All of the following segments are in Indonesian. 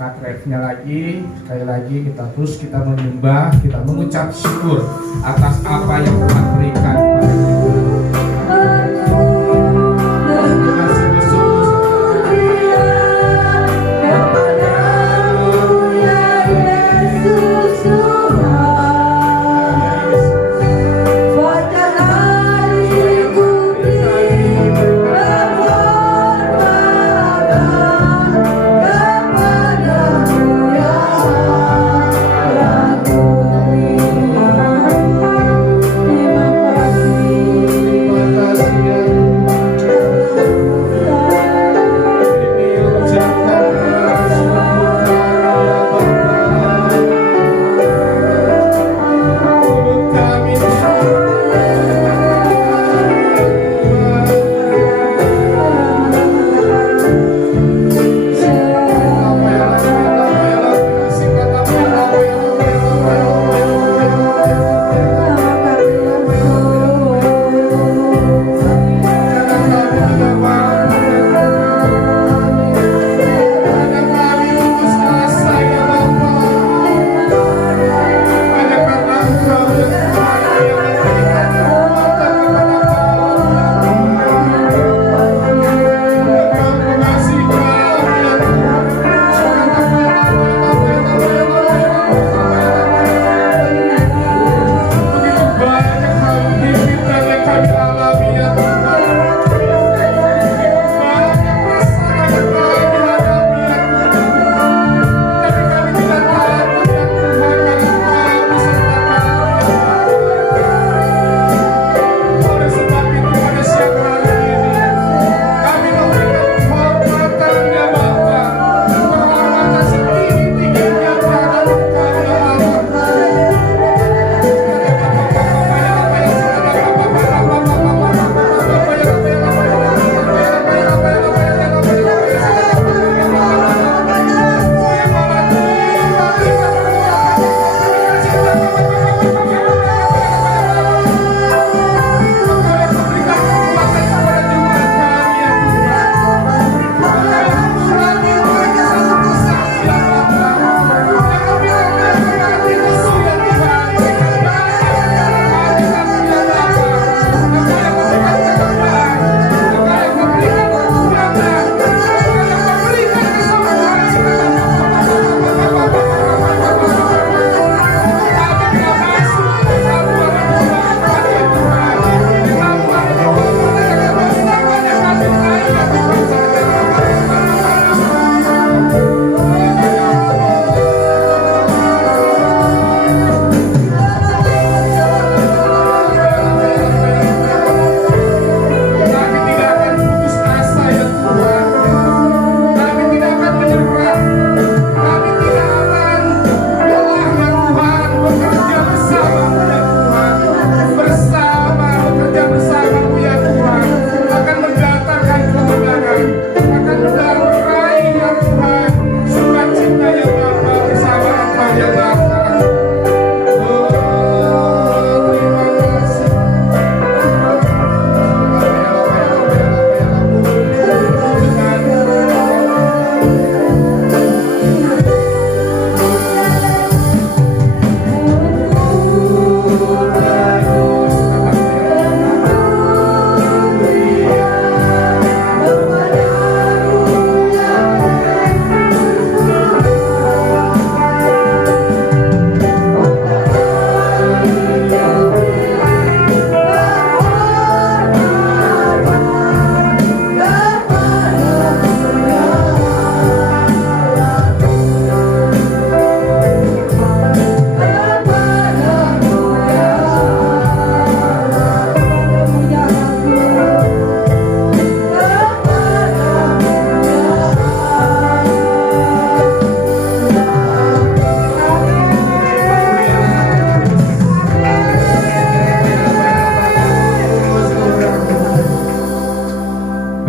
angkat refnya lagi. Sekali lagi kita menyembah, kita mengucap syukur atas apa yang Tuhan berikan kepada kita.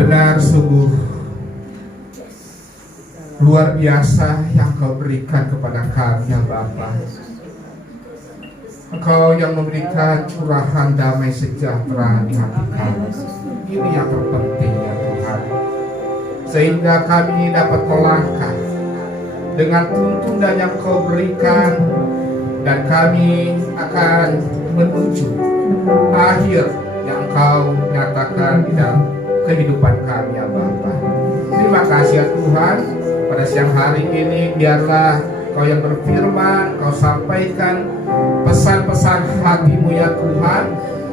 Dengan sungguh-sungguh luar biasa yang Kau berikan kepada kami ya Bapa. Engkau yang memberikan curahan damai sejahtera di hati kami. Ini yang terpenting ya Tuhan, sehingga kami dapat melangkah dengan tuntunan yang Kau berikan, dan kami akan menuju akhir yang Kau nyatakan di dalam kehidupan kami ya Bapa. Terima kasih ya Tuhan, pada siang hari ini biarlah Kau yang berfirman, Kau sampaikan pesan-pesan hati-Mu ya Tuhan.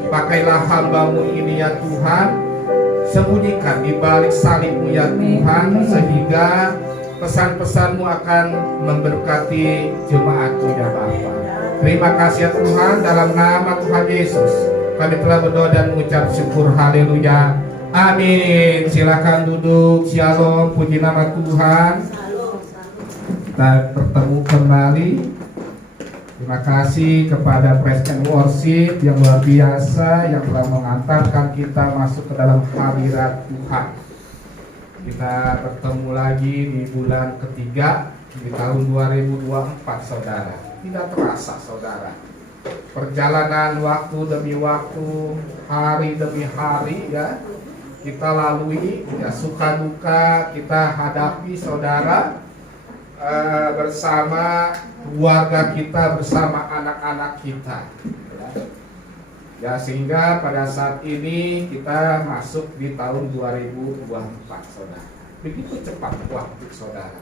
Pakailah hamba-Mu ini ya Tuhan, sembunyikan di balik salib-Mu ya Tuhan, sehingga pesan-pesan-Mu akan memberkati jemaat-Mu ya Bapa. Terima kasih ya Tuhan, dalam nama Tuhan Yesus kami telah berdoa dan mengucap syukur. Haleluya, amin. Silakan duduk. Shalom, puji nama Tuhan. Kita bertemu kembali. Terima kasih kepada Praise and Worship yang luar biasa, yang telah mengantarkan kita masuk ke dalam hadirat Tuhan. Kita bertemu lagi di bulan ketiga di tahun 2024 saudara. Tidak terasa saudara, perjalanan waktu demi waktu, hari demi hari ya, kita lalui ya, suka duka kita hadapi saudara, bersama keluarga kita, bersama anak-anak kita ya, sehingga pada saat ini kita masuk di tahun 2024 saudara. Begitu cepat waktu saudara.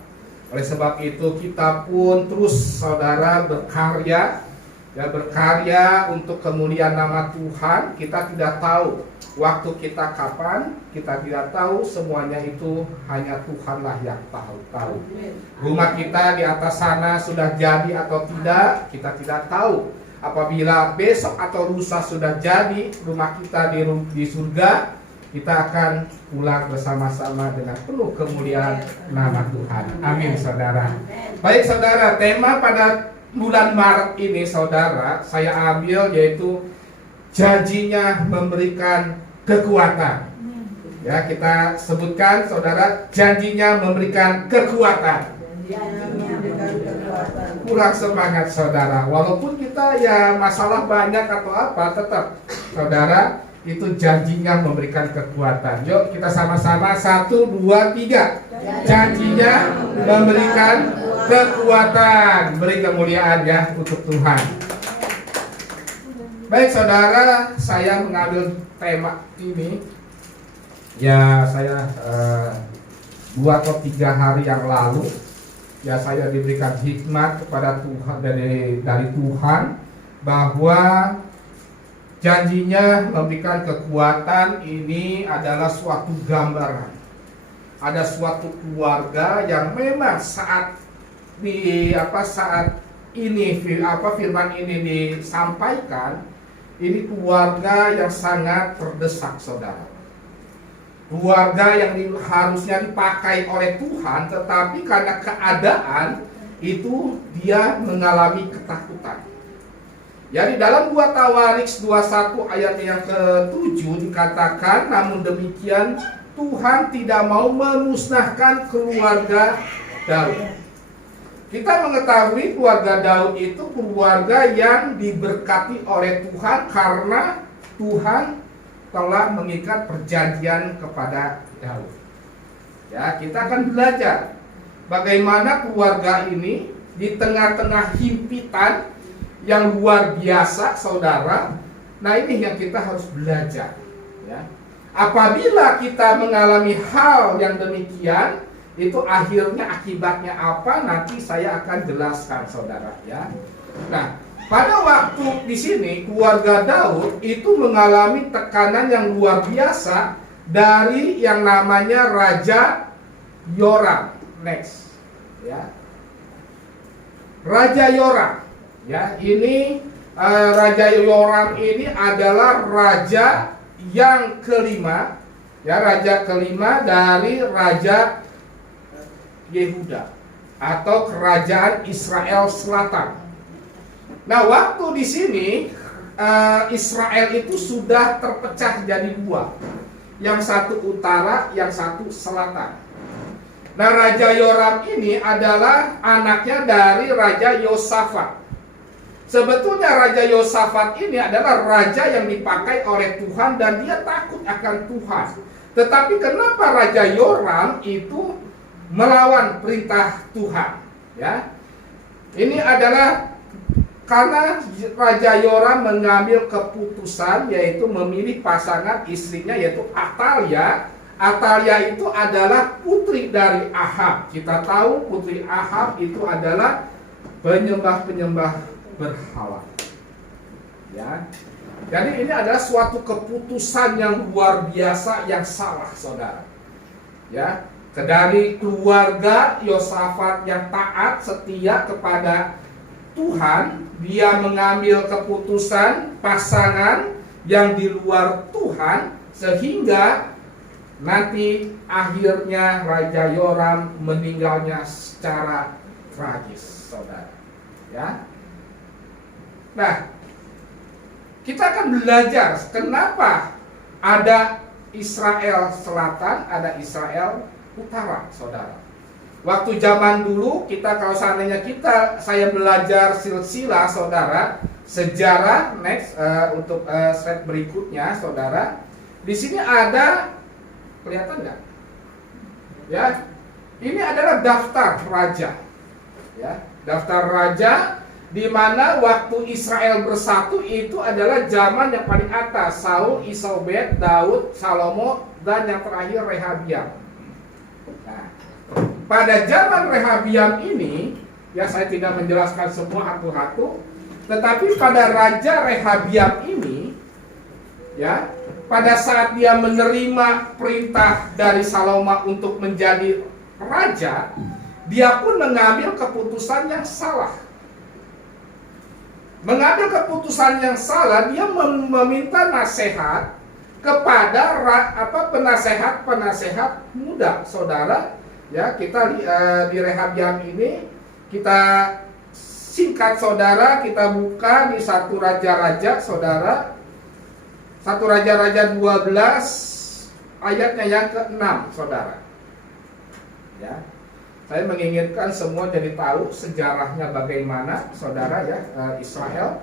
Oleh sebab itu kita pun terus saudara berkarya ya, berkarya untuk kemuliaan nama Tuhan. Kita tidak tahu waktu kita kapan, kita tidak tahu, semuanya itu hanya Tuhanlah yang tahu. Rumah kita di atas sana sudah jadi atau tidak, kita tidak tahu. Apabila besok atau lusa sudah jadi rumah kita di surga, kita akan pulang bersama-sama dengan penuh kemuliaan nama Tuhan. Amin saudara. Baik saudara, tema pada bulan Maret ini saudara, saya ambil yaitu janjinya memberikan kekuatan. Ya, kita sebutkan saudara, janjinya memberikan kekuatan. Kurang semangat saudara, walaupun kita ya masalah banyak atau apa, tetap saudara itu janjinya memberikan kekuatan. Yuk kita sama-sama 1, 2, 3. Janjinya memberikan kekuatan. Beri kemuliaan ya untuk Tuhan. Baik saudara, saya mengambil tema ini ya, saya 2 atau 3 hari yang lalu ya, saya diberikan hikmat kepada Tuhan dari Tuhan bahwa janjinya memberikan kekuatan ini adalah suatu gambaran. Ada suatu keluarga yang memang saat ini firman ini disampaikan, ini keluarga yang sangat terdesak saudara. Keluarga yang harusnya dipakai oleh Tuhan, tetapi karena keadaan itu dia mengalami ketakutan. Jadi dalam 2 Tawarikh 21 ayat yang ke-7 dikatakan, namun demikian Tuhan tidak mau memusnahkan keluarga Daud. Kita mengetahui keluarga Daud itu keluarga yang diberkati oleh Tuhan karena Tuhan telah mengikat perjanjian kepada Daud. Ya, kita akan belajar bagaimana keluarga ini di tengah-tengah himpitan yang luar biasa saudara. Nah ini yang kita harus belajar ya. Apabila kita mengalami hal yang demikian, itu akhirnya akibatnya apa, nanti saya akan jelaskan saudara ya. Nah pada waktu di sini keluarga Daud itu mengalami tekanan yang luar biasa dari yang namanya Raja Yoram. Next ya, Raja Yoram. Ya, ini Raja Yoram ini adalah raja yang kelima, ya, raja kelima dari Raja Yehuda atau kerajaan Israel Selatan. Nah, waktu di sini Israel itu sudah terpecah jadi 2, yang satu utara, yang satu selatan. Nah, Raja Yoram ini adalah anaknya dari Raja Yosafat. Sebetulnya Raja Yosafat ini adalah raja yang dipakai oleh Tuhan dan dia takut akan Tuhan. Tetapi kenapa Raja Yoram itu melawan perintah Tuhan? Ya, ini adalah karena Raja Yoram mengambil keputusan yaitu memilih pasangan istrinya yaitu Atalia. Atalia itu adalah putri dari Ahab. Kita tahu putri Ahab itu adalah penyembah-penyembah berhala. Ya. Jadi ini adalah suatu keputusan yang luar biasa yang salah, saudara. Ya, dari keluarga Yosafat yang taat setia kepada Tuhan, dia mengambil keputusan pasangan yang di luar Tuhan sehingga nanti akhirnya Raja Yoram meninggalnya secara tragis, saudara. Ya. Nah, kita akan belajar kenapa ada Israel Selatan, ada Israel Utara, saudara. Waktu zaman dulu kita kalau seandainya saya belajar silsilah, saudara, sejarah next untuk slide berikutnya, saudara. Di sini ada kelihatan nggak? Ya, ini adalah daftar raja. Ya, daftar raja di mana waktu Israel bersatu itu adalah zaman yang paling atas, Saul, Isobed, Daud, Salomo, dan yang terakhir Rehabiam. Nah, pada zaman Rehabiam ini, ya saya tidak menjelaskan semua satu-satu, tetapi pada Raja Rehabiam ini, ya, pada saat dia menerima perintah dari Salomo untuk menjadi raja, dia pun mengambil keputusan yang salah. Mengambil keputusan yang salah, dia meminta nasihat kepada penasehat muda, saudara. Ya, kita di Rehabiam ini kita singkat, saudara, kita buka di 1 Raja-Raja, saudara. 1 Raja-Raja 12 ayatnya yang ke-6, saudara. Ya. Saya menginginkan semua jadi tahu sejarahnya bagaimana, saudara, ya, Israel.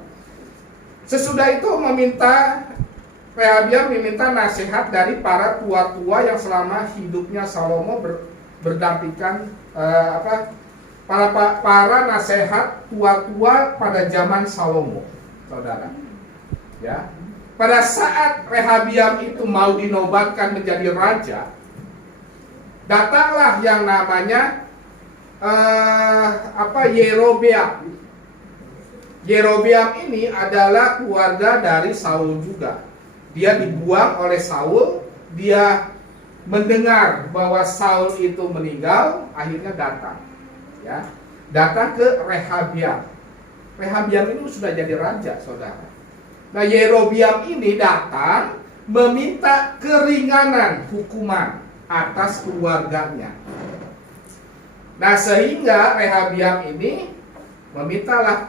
Sesudah itu Rehabiam meminta nasihat dari para tua-tua yang selama hidupnya Salomo berdampingan para nasihat tua-tua pada zaman Salomo, saudara. Ya. Pada saat Rehabiam itu mau dinobatkan menjadi raja, datanglah yang namanya Yerobeam. Yerobeam ini adalah keluarga dari Saul juga. Dia dibuang oleh Saul, dia mendengar bahwa Saul itu meninggal, akhirnya datang. Ya, datang ke Rehabiam. Rehabiam ini sudah jadi raja, saudara. Nah, Yerobeam ini datang meminta keringanan hukuman atas keluarganya. Nah, sehingga Rehabiam ini memintalah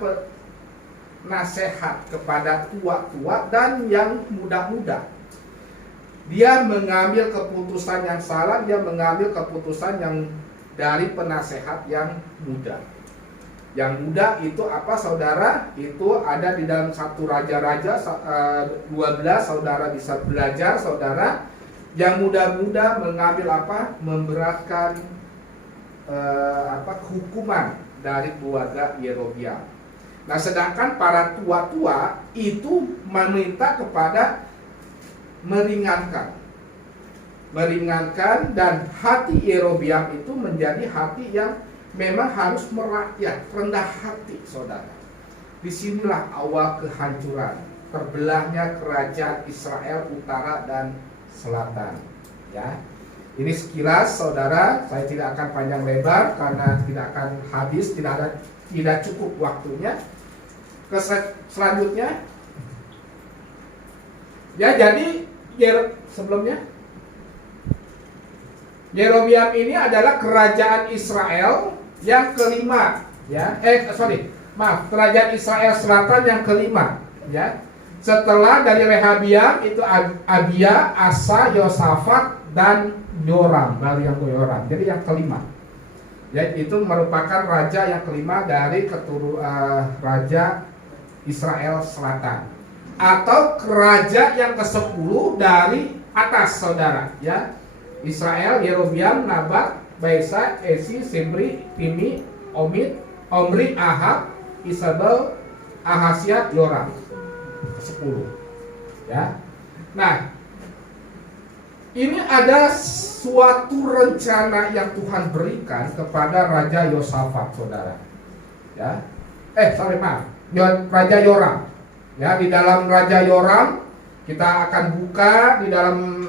nasihat kepada tua-tua dan yang muda-muda. Dia mengambil keputusan yang salah, dia mengambil keputusan yang dari penasehat yang muda. Yang muda itu apa, saudara? Itu ada di dalam 1 Raja-Raja 12, saudara bisa belajar, saudara. Yang muda-muda mengambil apa? Memberatkan hukuman dari keluarga Yerobeam. Nah, sedangkan para tua-tua itu meminta kepada meringankan dan hati Yerobeam itu menjadi hati yang memang harus merakyat, rendah hati, saudara. Disinilah awal kehancuran, terbelahnya kerajaan Israel Utara dan Selatan. Ya, ini sekilas, saudara. Saya tidak akan panjang lebar karena tidak akan habis, tidak cukup waktunya. Ke selanjutnya, ya, jadi sebelumnya Yerobeam ini adalah kerajaan Israel yang kelima, ya. Kerajaan Israel Selatan yang kelima, ya. Setelah dari Rehabiam itu Abia, Asa, Yosafat dan Yoram, baru yang Yoram. Jadi yang kelima. Ya, itu merupakan raja yang kelima dari raja Israel Selatan. Atau raja yang ke-10 dari atas, saudara, ya. Israel, Yerobeam, Nabat, Baisa, Esi, Simri, Timi, Omri, Ahab, Isabel, Ahasiat, Yoram. 10. Ya. Nah, ini ada suatu rencana yang Tuhan berikan kepada Raja Yosafat, saudara. Ya, Raja Yoram. Ya, di dalam Raja Yoram kita akan buka di dalam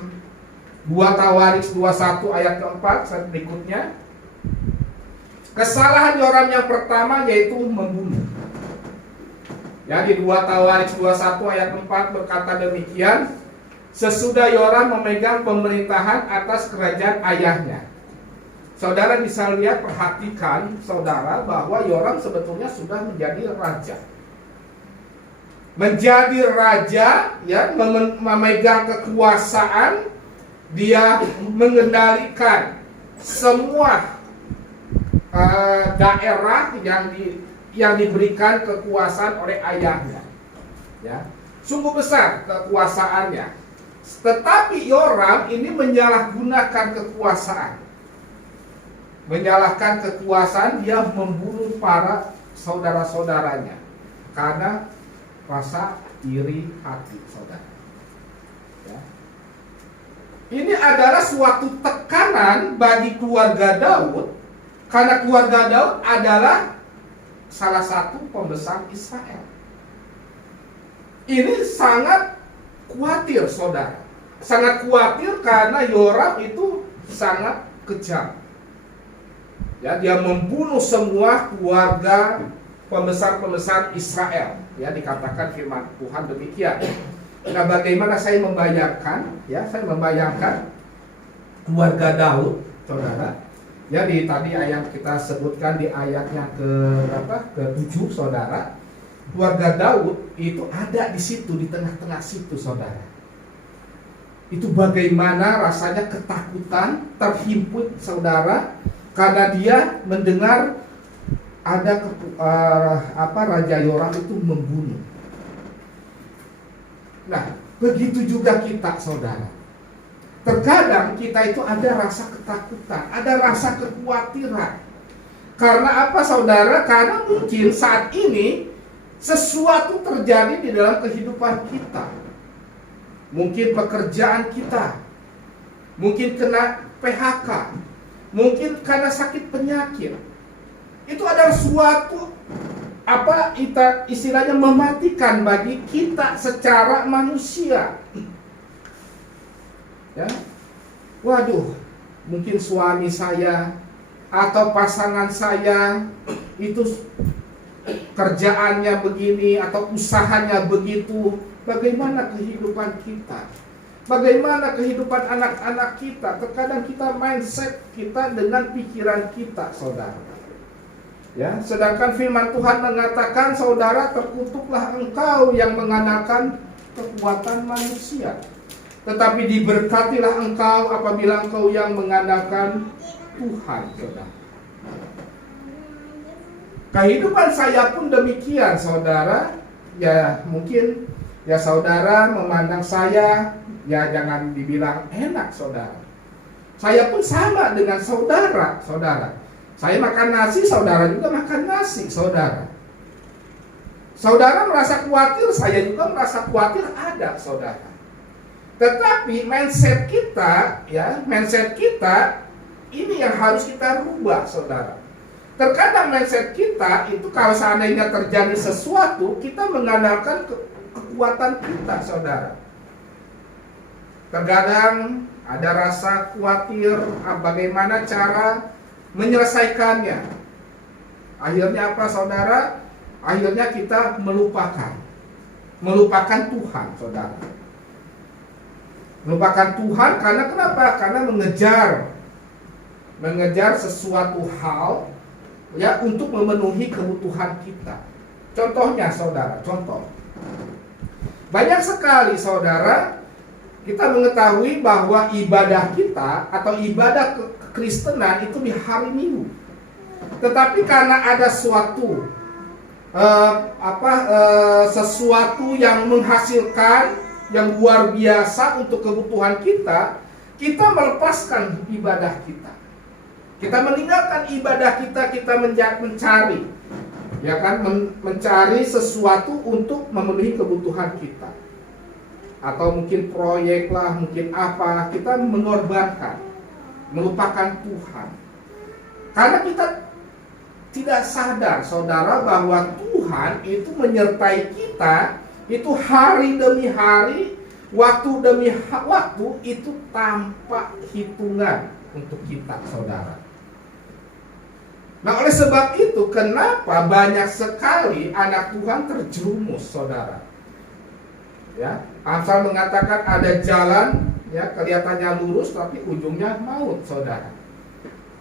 2 Tawarik 21 ayat keempat berikutnya. Kesalahan Yoram yang pertama yaitu membunuh. Ya, di 2 Tawarik 21 ayat 4 berkata demikian, sesudah Yoram memegang pemerintahan atas kerajaan ayahnya. Saudara bisa lihat, perhatikan saudara, bahwa Yoram sebetulnya sudah menjadi raja. Menjadi raja, ya, memegang kekuasaan, dia mengendalikan semua daerah yang diberikan kekuasaan oleh ayahnya. Ya, sungguh besar kekuasaannya. Tetapi Yoram ini menyalahgunakan kekuasaan. Menyalahkan kekuasaan, dia membunuh para saudara-saudaranya karena rasa iri hati, saudara. Ya. Ini adalah suatu tekanan bagi keluarga Daud, karena keluarga Daud adalah salah satu pembesar Israel. Ini sangat khawatir, saudara. Sangat khawatir karena Yoram itu sangat kejam. Ya, dia membunuh semua keluarga pembesar-pembesar Israel. Ya, dikatakan firman Tuhan demikian. Nah, bagaimana saya membayangkan? Ya, saya membayangkan keluarga Daud, saudara. Ya, tadi ayat kita sebutkan di ayatnya ke-7, saudara. Keluarga Daud itu ada di situ, di tengah-tengah situ, saudara. Itu bagaimana rasanya ketakutan, terhimpit, saudara, karena dia mendengar ada Raja Yoram itu membunuh. Nah, begitu juga kita, saudara. Terkadang kita itu ada rasa ketakutan, ada rasa kekhawatiran. Karena apa, saudara? Karena mungkin saat ini sesuatu terjadi di dalam kehidupan kita. Mungkin pekerjaan kita, mungkin kena PHK, mungkin karena sakit penyakit. Itu adalah suatu istilahnya mematikan bagi kita secara manusia. Ya. Waduh, mungkin suami saya atau pasangan saya itu kerjaannya begini atau usahanya begitu. Bagaimana kehidupan kita? Bagaimana kehidupan anak-anak kita? Terkadang kita mindset kita dengan pikiran kita, saudara. Ya, sedangkan firman Tuhan mengatakan, saudara, terkutuklah engkau yang mengandalkan kekuatan manusia, tetapi diberkatilah engkau apabila engkau yang mengandalkan Tuhan, saudara. Kehidupan saya pun demikian, saudara. Ya, mungkin ya saudara memandang saya, ya jangan dibilang enak, saudara. Saya pun sama dengan saudara, saudara. Saya makan nasi, saudara juga makan nasi, saudara. Saudara merasa khawatir, saya juga merasa khawatir, ada, saudara. Tetapi mindset kita, ya, mindset kita ini yang harus kita rubah, saudara. Terkadang mindset kita itu kalau seandainya terjadi sesuatu, kita mengandalkan kekuatan kita, saudara. Terkadang ada rasa khawatir, bagaimana cara menyelesaikannya. Akhirnya apa, saudara? Akhirnya kita melupakan Tuhan, saudara. Melupakan Tuhan karena kenapa? Karena mengejar sesuatu hal, ya, untuk memenuhi kebutuhan kita. Contohnya, saudara, banyak sekali, saudara, kita mengetahui bahwa ibadah kita atau ibadah kekristenan itu di hari Minggu. Tetapi karena ada sesuatu yang menghasilkan yang luar biasa untuk kebutuhan kita, kita melepaskan ibadah kita. Kita meninggalkan ibadah kita mencari, ya kan, mencari sesuatu untuk memenuhi kebutuhan kita. Atau mungkin proyek lah, mungkin apa, kita mengorbankan, melupakan Tuhan. Karena kita tidak sadar, saudara, bahwa Tuhan itu menyertai kita, itu hari demi hari, waktu demi waktu, itu tanpa hitungan untuk kita, saudara. Nah, oleh sebab itu, kenapa banyak sekali anak Tuhan terjerumus, saudara? Ya, Amsal mengatakan ada jalan, ya, kelihatannya lurus, tapi ujungnya maut, saudara.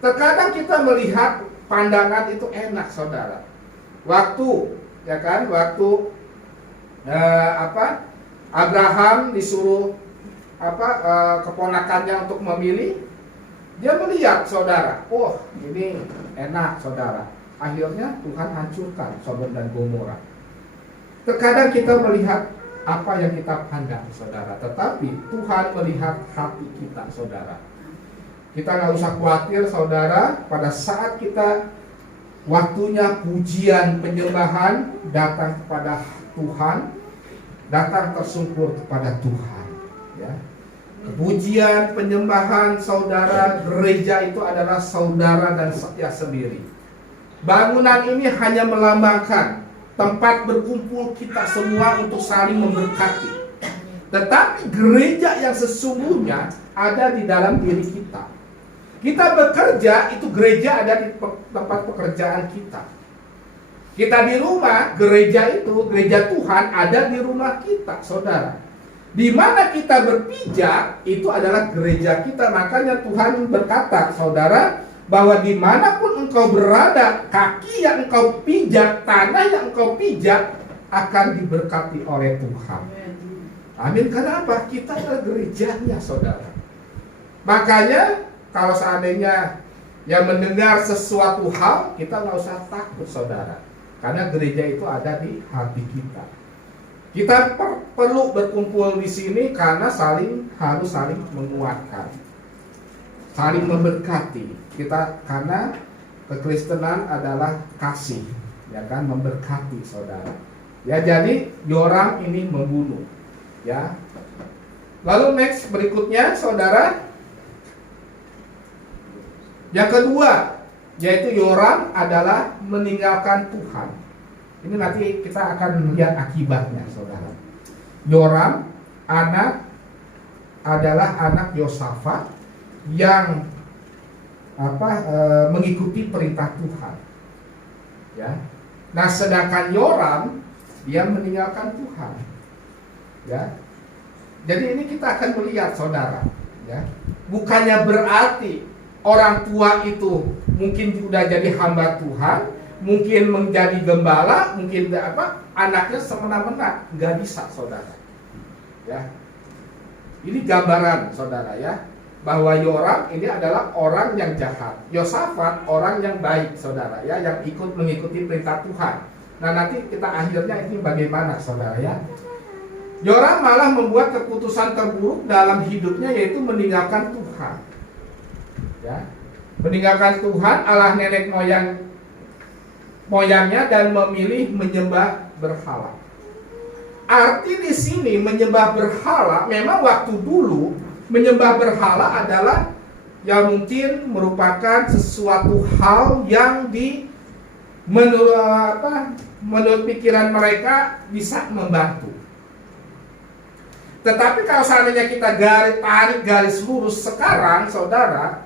Terkadang kita melihat pandangan itu enak, saudara. Waktu, ya kan, Abraham disuruh keponakannya untuk memilih, dia melihat, saudara, oh ini enak, saudara. Akhirnya Tuhan hancurkan Sodom dan Gomora. Terkadang kita melihat apa yang kita pandang, saudara, tetapi Tuhan melihat hati kita, saudara. Kita nggak usah khawatir, saudara. Pada saat kita waktunya pujian penyembahan datang kepada Tuhan, datang tersungkur kepada Tuhan, ya. Pujian penyembahan, saudara, gereja itu adalah saudara dan saya sendiri. Bangunan ini hanya melambangkan tempat berkumpul kita semua untuk saling memberkati. Tetapi gereja yang sesungguhnya ada di dalam diri kita. Kita bekerja, itu gereja ada di tempat pekerjaan kita. Kita di rumah, gereja itu, gereja Tuhan ada di rumah kita, saudara. Di mana kita berpijak, itu adalah gereja kita. Makanya Tuhan berkata, saudara, bahwa dimanapun engkau berada, kaki yang engkau pijak, tanah yang engkau pijak, akan diberkati oleh Tuhan. Amin. Kenapa? Kita adalah gerejanya, saudara. Makanya, kalau seandainya yang mendengar sesuatu hal, kita nggak usah takut, saudara. Karena gereja itu ada di hati kita. Kita perlu berkumpul di sini karena harus saling menguatkan, saling memberkati. Kita, karena kekristenan adalah kasih, ya kan, memberkati, saudara. Ya, jadi Yoram ini membunuh, ya. Lalu next berikutnya, saudara, yang kedua, yaitu Yoram adalah meninggalkan Tuhan. Ini nanti kita akan melihat akibatnya, saudara. Yoram adalah anak Yosafat yang mengikuti perintah Tuhan. Ya. Nah, sedangkan Yoram dia meninggalkan Tuhan. Ya. Jadi ini kita akan melihat, saudara. Ya. Bukannya berarti orang tua itu mungkin sudah jadi hamba Tuhan, mungkin menjadi gembala, mungkin anaknya semena-mena, nggak bisa, saudara. Ya, ini gambaran, saudara, ya, bahwa Yoram ini adalah orang yang jahat, Yosafat orang yang baik, saudara, ya, yang mengikuti perintah Tuhan. Nah, nanti kita akhirnya ini bagaimana, saudara, ya. Yoram malah membuat keputusan terburuk dalam hidupnya, yaitu meninggalkan Tuhan. Ya, meninggalkan Tuhan, Allah nenek moyangnya, dan memilih menyembah berhala. Arti di sini menyembah berhala, memang waktu dulu menyembah berhala adalah yang mungkin merupakan sesuatu hal yang menurut pikiran mereka bisa membantu. Tetapi kalau seandainya kita tarik garis lurus sekarang, saudara,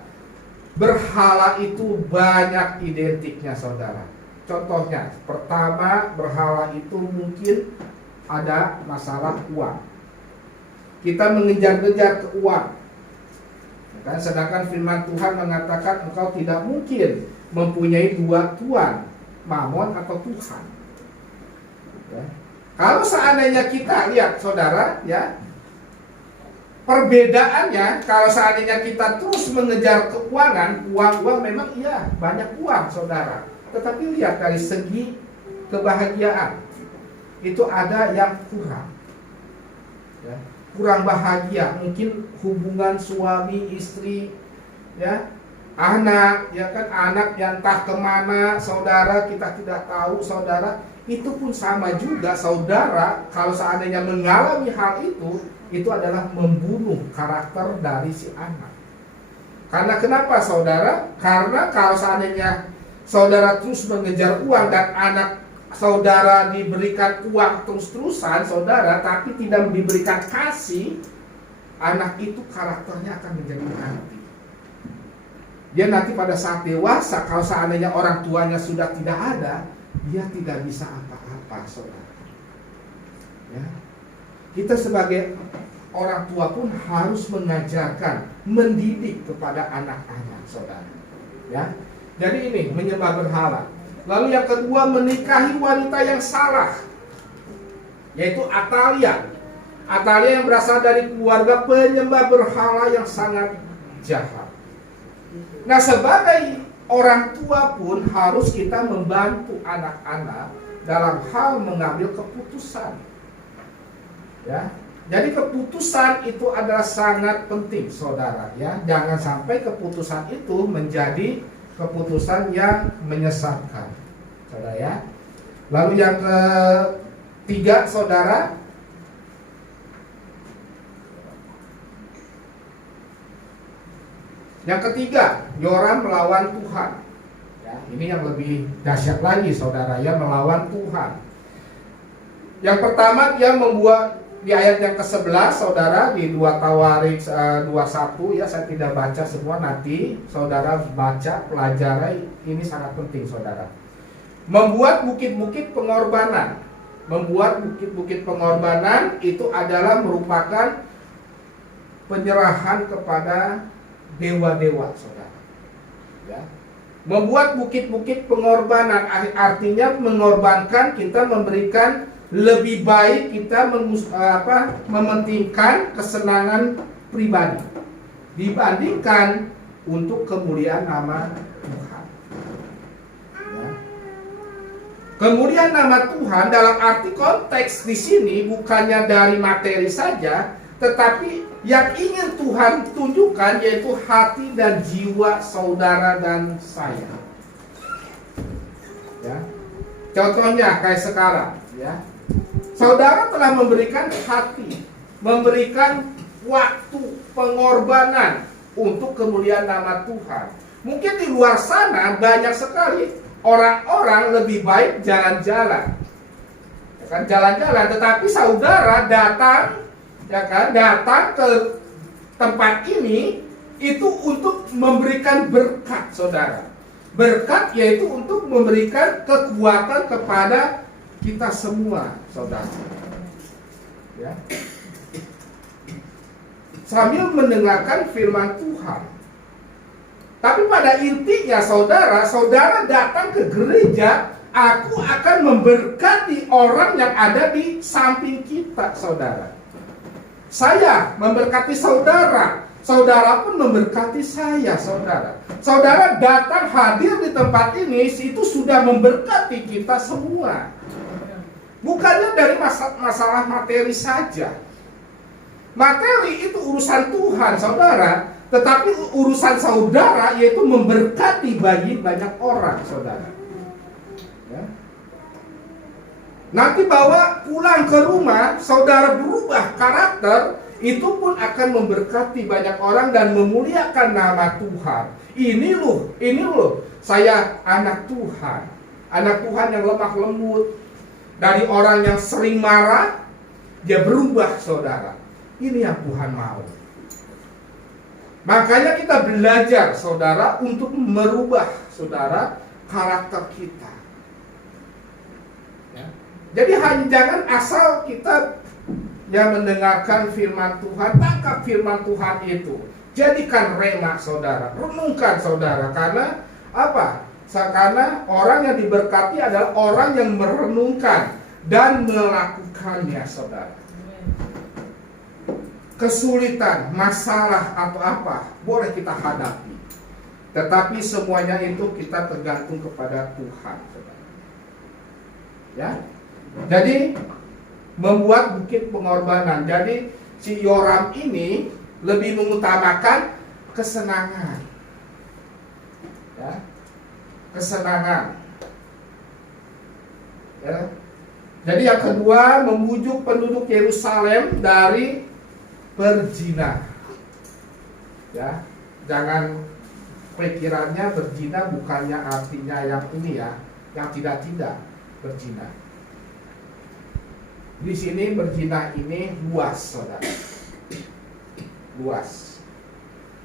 berhala itu banyak identiknya, saudara. Contohnya, pertama, berhala itu mungkin ada masalah uang. Kita mengejar-ngejar ke uang. Ya, sedangkan firman Tuhan mengatakan engkau tidak mungkin mempunyai dua tuan, Mamon atau Tuhan. Ya. Kalau seandainya kita lihat, saudara, ya, perbedaannya, kalau seandainya kita terus mengejar keuangan, uang memang iya banyak uang, saudara. Tetapi lihat dari segi kebahagiaan, itu ada yang kurang, ya, kurang bahagia. Mungkin hubungan suami istri, ya, anak, ya kan, anak yang entah kemana, saudara, kita tidak tahu, saudara. Itu pun sama juga, saudara, kalau seandainya mengalami hal itu adalah membunuh karakter dari si anak. Karena kenapa, saudara? Karena kalau seandainya saudara terus mengejar uang dan anak saudara diberikan uang terus-terusan, saudara, tapi tidak diberikan kasih, anak itu karakternya akan menjadi nanti. Dia nanti pada saat dewasa, kalau seandainya orang tuanya sudah tidak ada, dia tidak bisa apa-apa, saudara. Ya. Kita sebagai orang tua pun harus mengajarkan, mendidik kepada anak-anak, saudara. Ya. Jadi ini menyembah berhala. Lalu yang kedua, menikahi wanita yang salah, yaitu Atalia. Atalia yang berasal dari keluarga penyembah berhala yang sangat jahat. Nah, sebagai orang tua pun harus kita membantu anak-anak dalam hal mengambil keputusan. Ya. Jadi keputusan itu adalah sangat penting, saudara. Ya, jangan sampai keputusan itu menjadi keputusan yang menyesatkan, saudara. Ya. Lalu yang ketiga, saudara, Yoram melawan Tuhan. Ya, ini yang lebih dahsyat lagi, saudara, ya, melawan Tuhan. Yang pertama, dia membuat di ayat yang ke-11, saudara, di 2 Tawarik 21, ya, saya tidak baca semua, nanti saudara baca, pelajari, ini sangat penting, saudara. Membuat bukit-bukit pengorbanan. Membuat bukit-bukit pengorbanan itu adalah merupakan penyerahan kepada dewa-dewa, saudara. Ya. Membuat bukit-bukit pengorbanan artinya mengorbankan, kita memberikan lebih baik, kita mementingkan kesenangan pribadi dibandingkan untuk kemuliaan nama Tuhan. Ya. Kemuliaan nama Tuhan dalam arti konteks di sini bukannya dari materi saja, tetapi yang ingin Tuhan tunjukkan yaitu hati dan jiwa saudara dan saya. Ya. Contohnya kayak sekarang, ya. Saudara telah memberikan hati, memberikan waktu, pengorbanan untuk kemuliaan nama Tuhan. Mungkin di luar sana banyak sekali orang-orang lebih baik jalan-jalan, ya kan, jalan-jalan, tetapi saudara datang, ya kan, datang ke tempat ini itu untuk memberikan berkat, saudara. Berkat yaitu untuk memberikan kekuatan kepada kita semua, saudara. Ya. Sambil mendengarkan firman Tuhan. Tapi pada intinya, saudara, saudara datang ke gereja, aku akan memberkati orang yang ada di samping kita, saudara. Saya memberkati saudara, saudara pun memberkati saya, saudara. Saudara datang hadir di tempat ini, itu sudah memberkati kita semua. Bukannya dari masalah materi saja. Materi itu urusan Tuhan, saudara. Tetapi urusan saudara yaitu memberkati bagi banyak orang, saudara. Ya. Nanti bawa pulang ke rumah, saudara berubah karakter, itu pun akan memberkati banyak orang dan memuliakan nama Tuhan. Ini loh, saya anak Tuhan. Anak Tuhan yang lemah lembut. Dari orang yang sering marah, dia berubah, saudara. Ini yang Tuhan mau. Makanya kita belajar, saudara, untuk merubah, saudara, karakter kita. Ya. Jadi jangan asal kita mendengarkan firman Tuhan, tangkap firman Tuhan itu. Jadikan rema, saudara. Renungkan, saudara. Karena apa? Karena orang yang diberkati adalah orang yang merenungkan dan melakukannya, saudara. Kesulitan, masalah atau apa boleh kita hadapi, tetapi semuanya itu kita tergantung kepada Tuhan, saudara. Ya, jadi membuat bukit pengorbanan. Jadi si Yoram ini lebih mengutamakan kesenangan. kesenangan. Ya. Jadi yang kedua, membujuk penduduk Yerusalem dari berzina. Ya, jangan pikirannya berzina bukannya artinya yang ini ya, yang tidak berzina. Di sini berzina ini luas, saudara. Luas.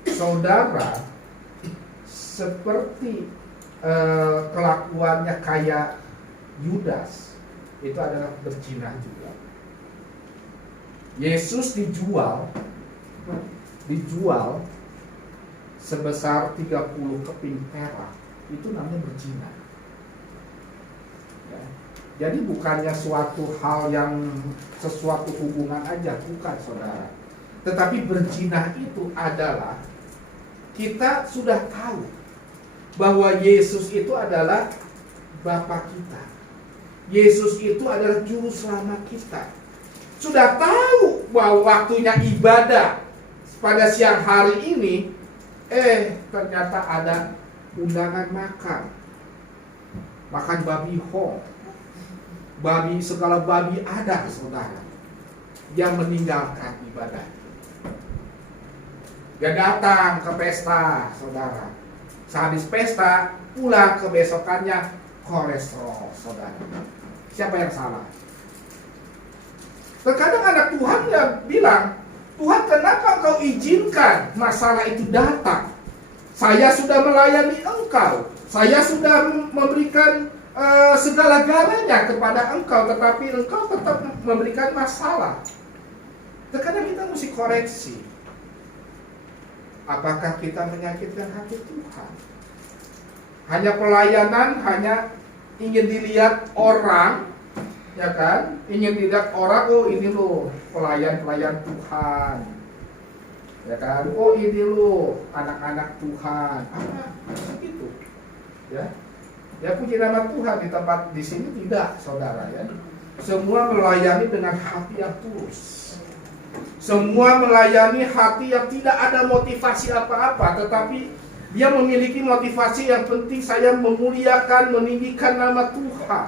Saudara seperti kelakuannya kayak Yudas, itu adalah berzina juga. Yesus dijual sebesar 30 keping perak, itu namanya berzina. Ya. Jadi bukannya suatu hal yang sesuatu hubungan aja, bukan saudara. Tetapi berzina itu adalah kita sudah tahu bahwa Yesus itu adalah Bapa kita. Yesus itu adalah juru selamat kita. Sudah tahu bahwa waktunya ibadah pada siang hari ini, ternyata ada undangan makan babi hong, segala babi ada, saudara, yang meninggalkan ibadah. Dia datang ke pesta, saudara. Sehabis pesta, pulang kebesokannya kolesterol, saudara. Siapa yang salah? Terkadang anak Tuhan ya bilang, Tuhan, kenapa Engkau izinkan masalah itu datang? Saya sudah melayani Engkau, saya sudah memberikan segala-galanya kepada Engkau, tetapi Engkau tetap memberikan masalah. Terkadang kita mesti koreksi. Apakah kita menyakitkan hati Tuhan? Hanya pelayanan, hanya ingin dilihat orang, ya kan? Ingin dilihat orang, oh ini loh pelayan-pelayan Tuhan, ya kan? Oh ini loh anak-anak Tuhan, begitu, ya. Ya puji nama Tuhan, di tempat di sini tidak, saudara ya. Semua melayani dengan hati yang tulus. Semua melayani hati yang tidak ada motivasi apa-apa, tetapi dia memiliki motivasi yang penting, saya memuliakan, meninggikan nama Tuhan.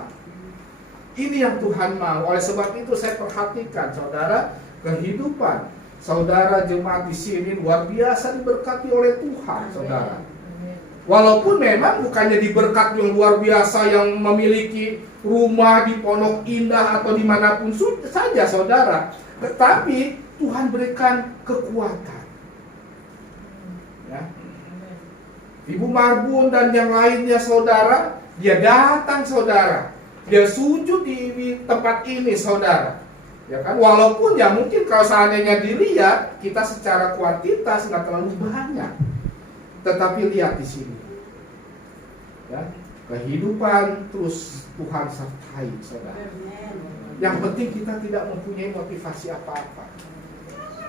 Ini yang Tuhan mau. Oleh sebab itu saya perhatikan, saudara, kehidupan saudara jemaat di sini luar biasa diberkati oleh Tuhan, saudara. Walaupun memang bukannya diberkat yang luar biasa yang memiliki rumah di Pondok Indah atau dimanapun saja, saudara, tetapi Tuhan berikan kekuatan. Ya. Ibu Marbun dan yang lainnya, saudara, dia datang, saudara, dia sujud di tempat ini, saudara. Ya kan, walaupun ya mungkin kalau seandainya dilihat kita secara kuantitas nggak terlalu banyak, tetapi lihat di sini, ya, kehidupan terus Tuhan sertai, saudara. Yang penting kita tidak mempunyai motivasi apa-apa.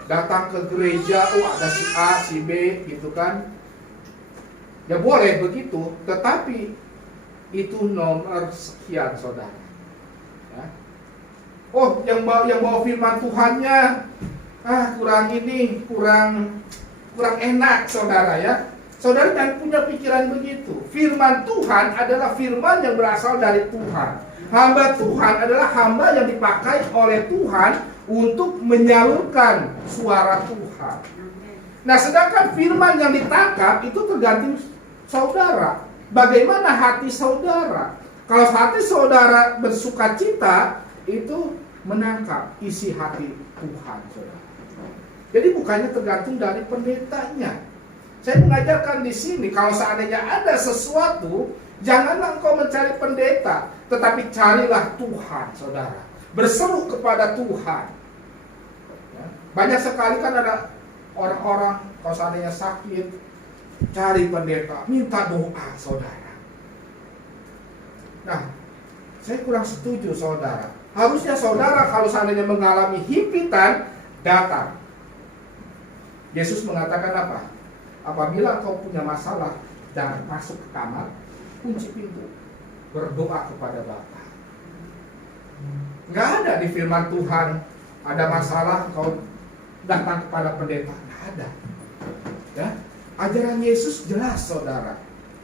Datang ke gereja, oh ada si A, si B, gitu kan. Ya boleh begitu, tetapi itu nomor sekian, saudara. Ya. Oh, yang bawa firman Tuhannya, kurang ini, kurang enak, saudara ya. Saudara jangan punya pikiran begitu. Firman Tuhan adalah firman yang berasal dari Tuhan. Hamba Tuhan adalah hamba yang dipakai oleh Tuhan untuk menyalurkan suara Tuhan. Nah, sedangkan firman yang ditangkap itu tergantung saudara. Bagaimana hati saudara? Kalau hati saudara bersukacita, itu menangkap isi hati Tuhan, saudara. Jadi bukannya tergantung dari pendetanya. Saya mengajarkan di sini, kalau seandainya ada sesuatu, janganlah engkau mencari pendeta, tetapi carilah Tuhan, saudara. Berseru kepada Tuhan. Ya. Banyak sekali kan ada orang-orang, kalau seandainya sakit, cari pendeta, minta doa, saudara. Nah, saya kurang setuju, saudara. Harusnya saudara kalau seandainya mengalami himpitan, datang. Yesus mengatakan apa? Apabila kau punya masalah, jangan masuk ke kamar, kunci pintu, berdoa kepada Bapa. Nggak ada di firman Tuhan ada masalah kau datang kepada pendeta, nggak ada. Ya, ajaran Yesus jelas, saudara.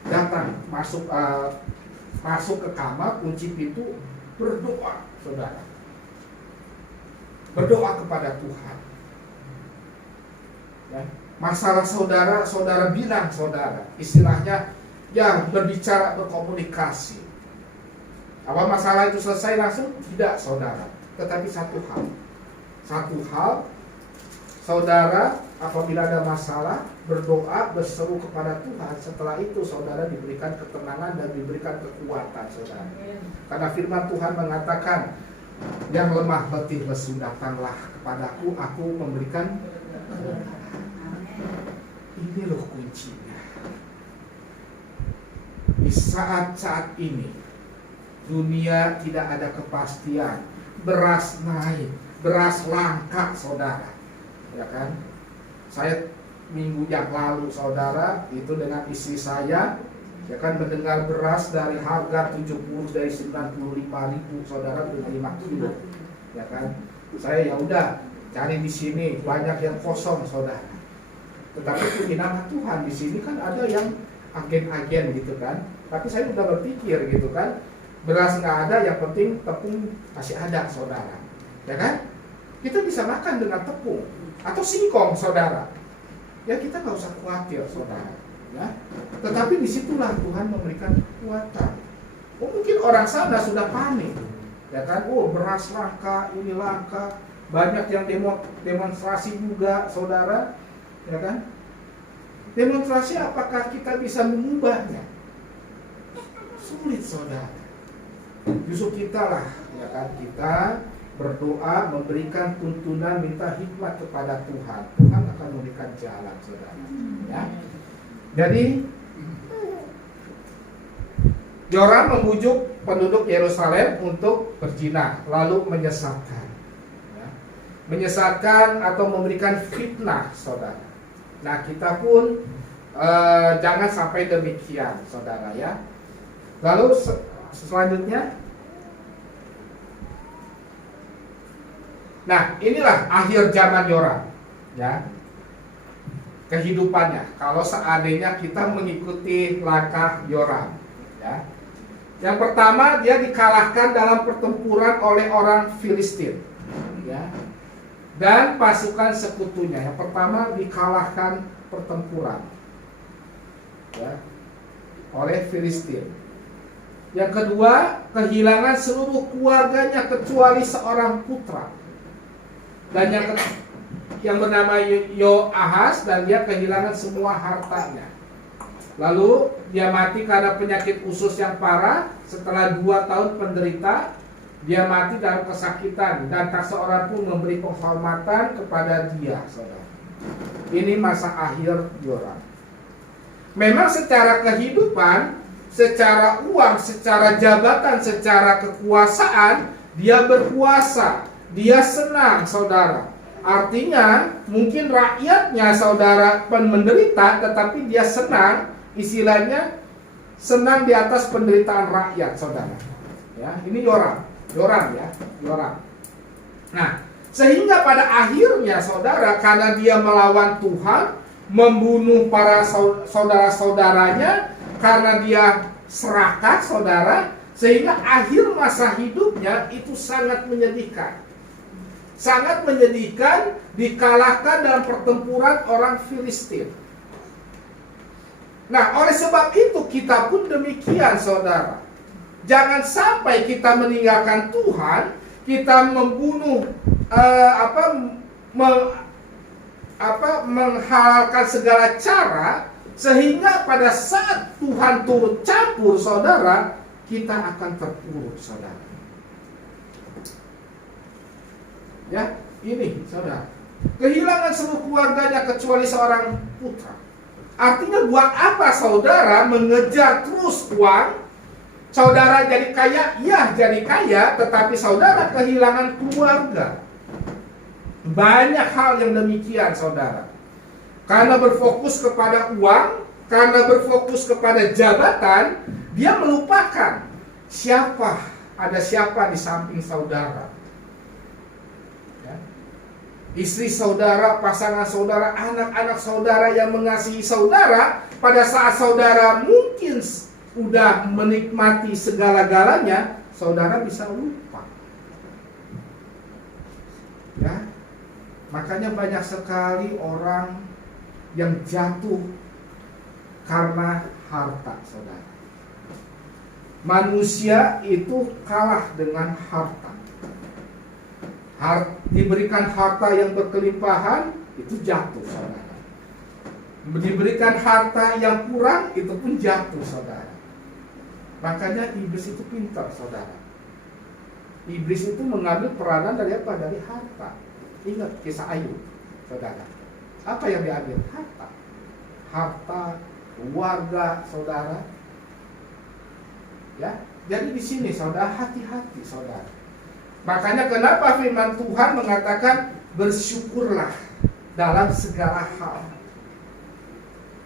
datang masuk ke kamar, kunci pintu, berdoa, saudara. Berdoa kepada Tuhan. Ya. Masalah saudara, saudara bilang saudara, istilahnya ya berbicara, berkomunikasi. Apa masalah itu selesai langsung? Tidak, saudara. Tetapi satu hal, saudara apabila ada masalah berdoa, berseru kepada Tuhan. Setelah itu saudara diberikan ketenangan dan diberikan kekuatan, saudara. Karena firman Tuhan mengatakan, yang lemah letih lesu datanglah kepadaku, aku memberikan. Ini loh kuncinya. Di saat-saat ini dunia tidak ada kepastian, beras naik, beras langka, saudara. Ya kan? Saya minggu yang lalu, saudara, itu dengan istri saya, ya kan, mendengar beras dari harga 70 dari 95.000, saudara, dengan 5 kilo. Ya kan? Saya ya udah cari di sini, banyak yang kosong, saudara. Tetapi puji nama Tuhan, di sini kan ada yang agen-agen gitu kan. Tapi saya udah berpikir gitu kan, beras nggak ada, yang penting tepung masih ada, saudara. Ya kan? Kita bisa makan dengan tepung atau singkong, saudara. Ya kita nggak usah khawatir, saudara. Ya. Tetapi disitulah Tuhan memberikan kekuatan. Oh, mungkin orang sana sudah panik, ya kan? Oh, beras langka, ini langka, banyak yang demonstrasi juga, saudara. Ya kan? Demonstrasi apakah kita bisa mengubahnya? Sulit, saudara. Justru kita lah, ya kan, kita berdoa, memberikan tuntunan, minta hikmat kepada Tuhan. Tuhan akan memberikan jalan, saudara. Ya. Jadi Yoram membujuk penduduk Yerusalem untuk berzina, lalu menyesatkan, ya. Menyesatkan atau memberikan fitnah, saudara. Nah, kita pun jangan sampai demikian, saudara, ya. Lalu selanjutnya, nah inilah akhir zaman Yoram, ya. Kehidupannya, kalau seandainya kita mengikuti langkah Yoram, ya. Yang pertama, dia dikalahkan dalam pertempuran oleh orang Filistin, ya, dan pasukan sekutunya. Yang pertama dikalahkan pertempuran, ya, oleh Filistin. Yang kedua, kehilangan seluruh keluarganya kecuali seorang putra. Dan yang bernama Yoahaz, dan dia kehilangan semua hartanya. Lalu dia mati karena penyakit usus yang parah. Setelah 2 tahun penderita, dia mati dalam kesakitan, dan tak seorang pun memberi penghormatan kepada dia, saudara. Ini masa akhir Yoram. Memang secara kehidupan, secara uang, secara jabatan, secara kekuasaan, dia berkuasa, dia senang, saudara. Artinya mungkin rakyatnya, saudara, menderita, tetapi dia senang. Istilahnya senang di atas penderitaan rakyat, saudara. Ya, ini Yoram, ya, Yoram. Nah, sehingga pada akhirnya, saudara, karena dia melawan Tuhan, membunuh para saudara-saudaranya, karena dia serakah, saudara, sehingga akhir masa hidupnya itu sangat menyedihkan. Sangat menyedihkan, dikalahkan dalam pertempuran orang Filistin. Nah, oleh sebab itu kita pun demikian, saudara. Jangan sampai kita meninggalkan Tuhan, kita membunuh, menghalalkan segala cara, sehingga pada saat Tuhan turut campur, saudara, kita akan terpuruk, saudara. Ya, ini, saudara. Kehilangan seluruh keluarganya kecuali seorang putra. Artinya buat apa saudara mengejar terus uang? Saudara jadi kaya, ya jadi kaya, tetapi saudara kehilangan keluarga. Banyak hal yang demikian, saudara. Karena berfokus kepada uang, karena berfokus kepada jabatan, dia melupakan ada siapa di samping saudara. Ya. Istri saudara, pasangan saudara, anak-anak saudara yang mengasihi saudara, pada saat saudara mungkin udah menikmati segala-galanya, saudara bisa lupa. Ya, makanya banyak sekali orang yang jatuh karena harta, saudara. Manusia itu kalah dengan harta. Diberikan harta yang berkelimpahan, itu jatuh, saudara. Diberikan harta yang kurang, itu pun jatuh, saudara. Makanya iblis itu pintar, saudara. Iblis itu mengambil peranan dari apa? Dari harta. Ingat kisah Ayub, saudara. Apa yang diambil? Harta. Harta, keluarga, saudara. Ya, jadi di sini, saudara, hati-hati, saudara. Makanya kenapa firman Tuhan mengatakan bersyukurlah dalam segala hal.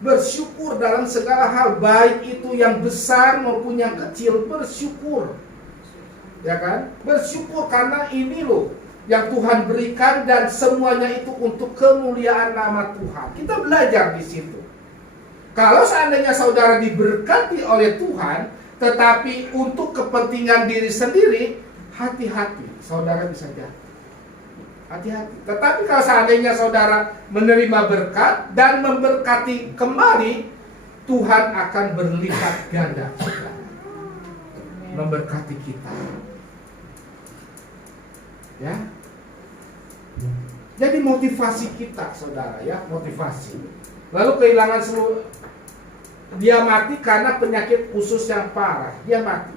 Bersyukur dalam segala hal, baik itu yang besar maupun yang kecil, bersyukur. Ya kan? Bersyukur karena ini loh yang Tuhan berikan dan semuanya itu untuk kemuliaan nama Tuhan. Kita belajar di situ. Kalau seandainya saudara diberkati oleh Tuhan, tetapi untuk kepentingan diri sendiri, hati-hati, saudara bisa jatuh. Hati-hati. Tetapi kalau seandainya saudara menerima berkat dan memberkati kembali, Tuhan akan berlipat ganda, saudara. Memberkati kita. Ya. Jadi motivasi kita, saudara, ya, motivasi. Lalu kehilangan seluruh, dia mati karena penyakit khusus yang parah. Dia mati.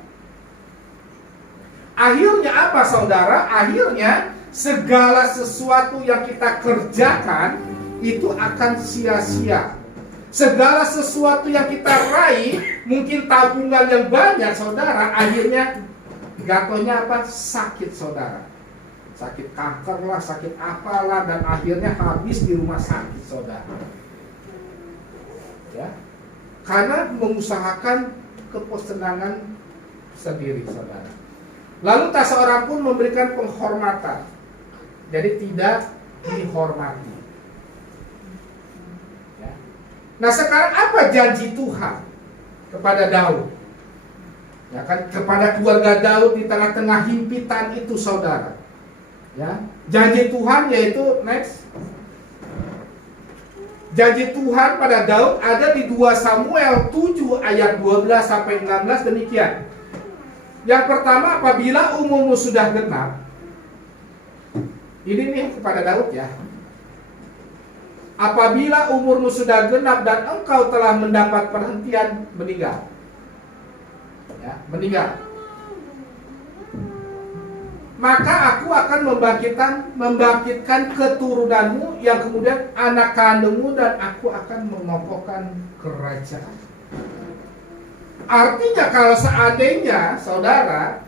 Akhirnya apa, saudara? Akhirnya segala sesuatu yang kita kerjakan itu akan sia-sia. Segala sesuatu yang kita raih, mungkin tabungan yang banyak, saudara, akhirnya jatuhnya apa? Sakit, saudara. Sakit kanker lah, sakit apalah, dan akhirnya habis di rumah sakit, saudara. Ya, karena mengusahakan kesenangan sendiri, saudara. Lalu tak seorang pun memberikan penghormatan. Jadi tidak dihormati. Ya. Nah, sekarang apa janji Tuhan kepada Daud? Ya kan, kepada keluarga Daud di tengah-tengah himpitan itu, saudara. Ya, janji Tuhan yaitu next. Janji Tuhan pada Daud ada di 2 Samuel 7 ayat 12 sampai 16 demikian. Yang pertama, apabila umurmu sudah genap, ini nih kepada Daud, ya. Apabila umurmu sudah genap dan engkau telah mendapat perhentian, meninggal. Ya, meninggal. Maka aku akan membangkitkan keturunanmu yang kemudian anak kandungmu, dan aku akan mengokohkan kerajaan. Artinya kalau seandainya, saudara,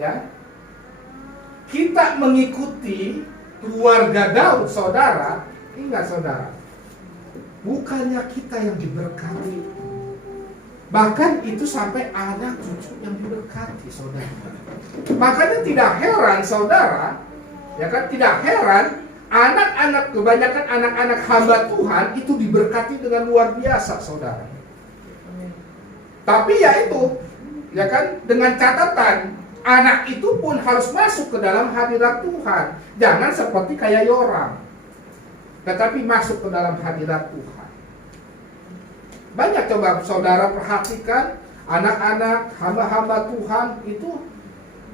ya, kita mengikuti keluarga Daud, saudara, ingat, saudara, bukannya kita yang diberkati, bahkan itu sampai anak cucu yang diberkati, saudara. Makanya tidak heran, saudara, ya kan, tidak heran anak-anak, kebanyakan anak-anak hamba Tuhan itu diberkati dengan luar biasa, saudara. Tapi ya itu, ya kan, dengan catatan anak itu pun harus masuk ke dalam hadirat Tuhan. Jangan seperti kayak Yoram, tetapi masuk ke dalam hadirat Tuhan. Banyak, coba saudara perhatikan anak-anak hamba-hamba Tuhan itu,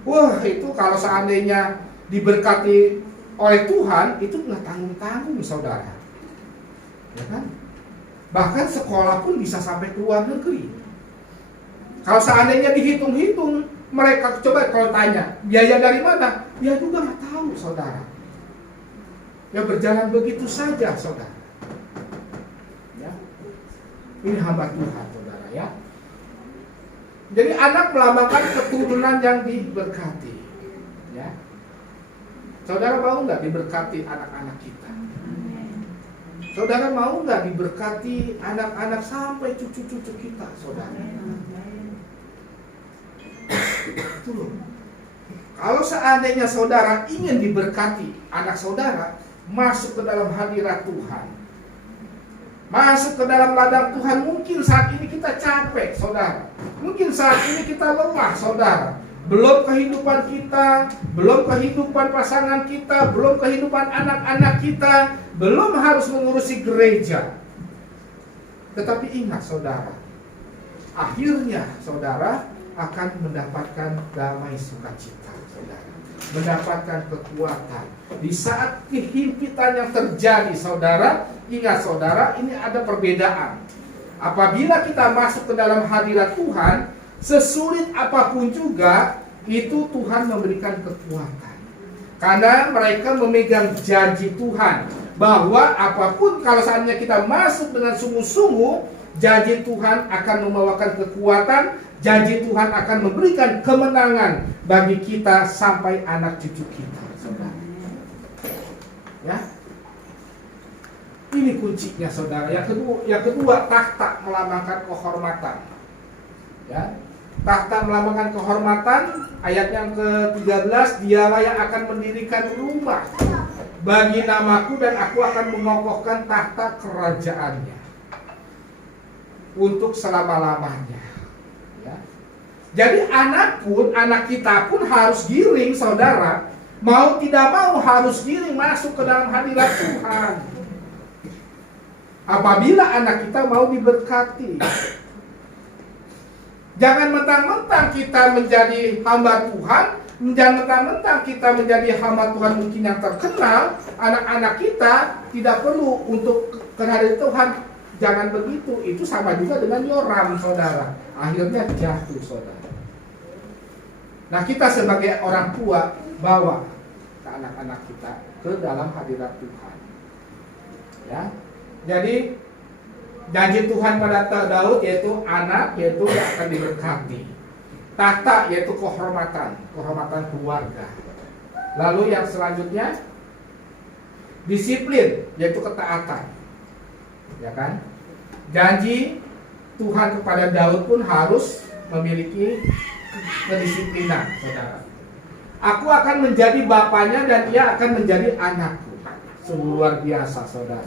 wah, itu kalau seandainya diberkati oleh Tuhan, itu nggak tanggung-tanggung, saudara. Ya kan? Bahkan sekolah pun bisa sampai ke luar negeri. Kalau seandainya dihitung-hitung, mereka coba kalau tanya, biaya dari mana? Dia juga nggak tahu, saudara. Ya, berjalan begitu saja, saudara. Ya. Ini hamba Tuhan, saudara, ya. Jadi anak melambangkan keturunan yang diberkati. Ya. Saudara mau nggak diberkati anak-anak kita? Saudara mau nggak diberkati anak-anak sampai cucu-cucu kita, saudara? Itu loh. Kalau seandainya saudara ingin diberkati anak saudara, masuk ke dalam hadirat Tuhan, masuk ke dalam ladang Tuhan. Mungkin saat ini kita capek, saudara. Mungkin saat ini kita lemah, saudara. Belum kehidupan kita, belum kehidupan pasangan kita, belum kehidupan anak-anak kita, belum harus mengurusi gereja. Tetapi ingat, saudara, akhirnya saudara akan mendapatkan damai sukacita, saudara. Mendapatkan kekuatan. Di saat kehimpitan yang terjadi, saudara, ingat saudara, ini ada perbedaan. Apabila kita masuk ke dalam hadirat Tuhan, sesulit apapun juga, itu Tuhan memberikan kekuatan. Karena mereka memegang janji Tuhan, bahwa apapun, kalau seandainya kita masuk dengan sungguh-sungguh, janji Tuhan akan membawakan kekuatan, janji Tuhan akan memberikan kemenangan bagi kita sampai anak cucu kita, saudara. Ya, ini kuncinya, saudara. Yang kedua, tahta melambangkan kehormatan. Ya, tahta melambangkan kehormatan. Ayat yang ke-13, dialah yang akan mendirikan rumah bagi namaku, dan aku akan mengokohkan tahta kerajaannya untuk selama-lamanya. Ya. Jadi anak kita pun harus giring, saudara. Mau tidak mau harus giring masuk ke dalam hadirat Tuhan. Apabila anak kita mau diberkati. Jangan mentang-mentang kita menjadi hamba Tuhan, jangan mentang-mentang kita menjadi hamba Tuhan mungkin yang terkenal, anak-anak kita tidak perlu untuk kehadiran Tuhan. Jangan begitu, itu sama juga dengan Yoram, saudara. Akhirnya jatuh, saudara. Nah, kita sebagai orang tua bawa ke anak-anak kita ke dalam hadirat Tuhan. Ya, jadi janji Tuhan pada Daud yaitu anak, yaitu yang akan diberkati. Tahta yaitu kehormatan keluarga. Lalu yang selanjutnya disiplin yaitu ketaatan. Ya kan? Janji Tuhan kepada Daud pun harus memiliki kedisiplinan, saudara. Aku akan menjadi bapaknya dan ia akan menjadi anakku. Sungguh luar biasa, saudara.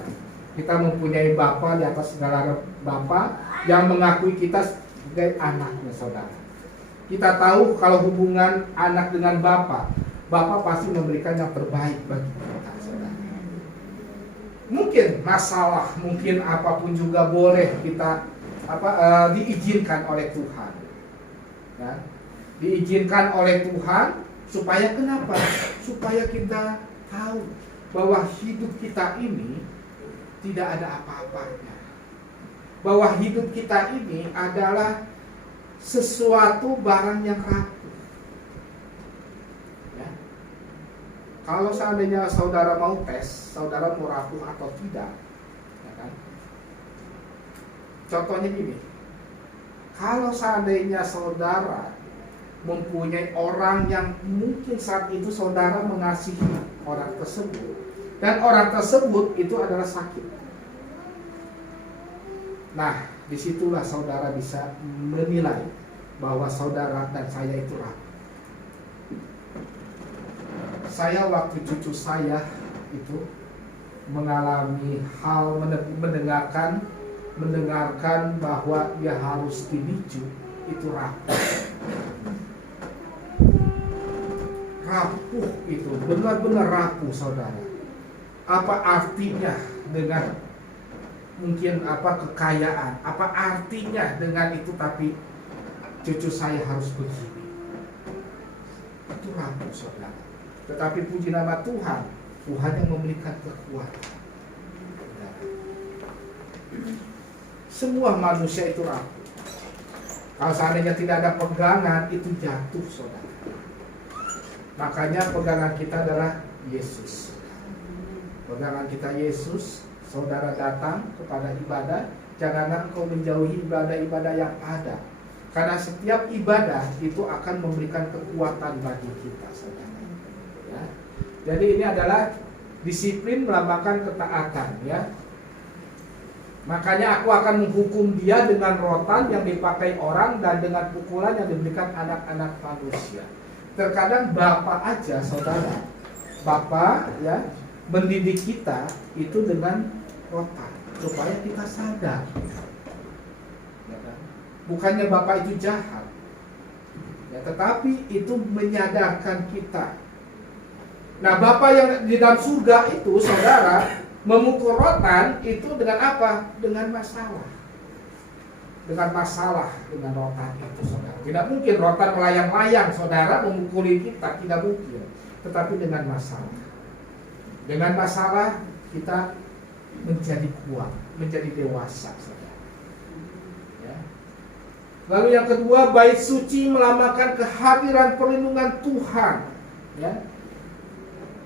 Kita mempunyai Bapa di atas segala Bapa yang mengakui kita sebagai anaknya, saudara. Kita tahu kalau hubungan anak dengan Bapa pasti memberikan yang terbaik bagi kita, saudara. Mungkin masalah, mungkin apapun juga boleh kita diizinkan oleh Tuhan. Ya, diizinkan oleh Tuhan supaya kenapa? Supaya kita tahu bahwa hidup kita ini tidak ada apa-apanya. Bahwa hidup kita ini adalah sesuatu barang yang rapuh. Ya. Kalau seandainya saudara mau tes, saudara mau rapuh atau tidak, ya kan? Contohnya gini, kalau seandainya saudara mempunyai orang yang mungkin saat itu saudara mengasihi orang tersebut, dan orang tersebut itu adalah sakit. Nah, disitulah saudara bisa menilai bahwa saudara dan saya itu rapuh. Saya waktu cucu saya itu mengalami hal mendengarkan bahwa dia harus dibicu, itu rapuh. Rapuh itu benar-benar rapuh, saudara. Apa artinya dengan mungkin kekayaan? Apa artinya dengan itu tapi cucu saya harus begini? Itu rapuh, saudara. Tetapi puji nama Tuhan, Tuhan yang memberikan kekuatan. Semua manusia itu rapuh. Kalau seandainya tidak ada pegangan, itu jatuh, saudara. Makanya pegangan kita adalah Yesus. Pegangan kita Yesus. Saudara datang kepada ibadah, janganlah engkau menjauhi ibadah-ibadah yang ada. Karena setiap ibadah itu akan memberikan kekuatan bagi kita, saudara. Ya. Jadi ini adalah disiplin melambangkan ketaatan, ya. Makanya aku akan menghukum dia dengan rotan yang dipakai orang dan dengan pukulan yang diberikan anak-anak manusia. Terkadang bapak aja, saudara, bapak ya mendidik kita itu dengan rotan supaya kita sadar. Ya kan? Bukannya Bapak itu jahat, ya, tetapi itu menyadarkan kita. Nah, Bapak yang di dalam surga itu, saudara, memukul rotan itu dengan apa? Dengan masalah. Dengan masalah, dengan rotan itu, saudara. Tidak mungkin rotan melayang-layang, saudara, memukuli kita, tidak mungkin. Tetapi dengan masalah. Dengan masalah kita menjadi kuat, menjadi dewasa, saudara. Ya. Lalu yang kedua, bait suci melambangkan kehadiran perlindungan Tuhan. Ya.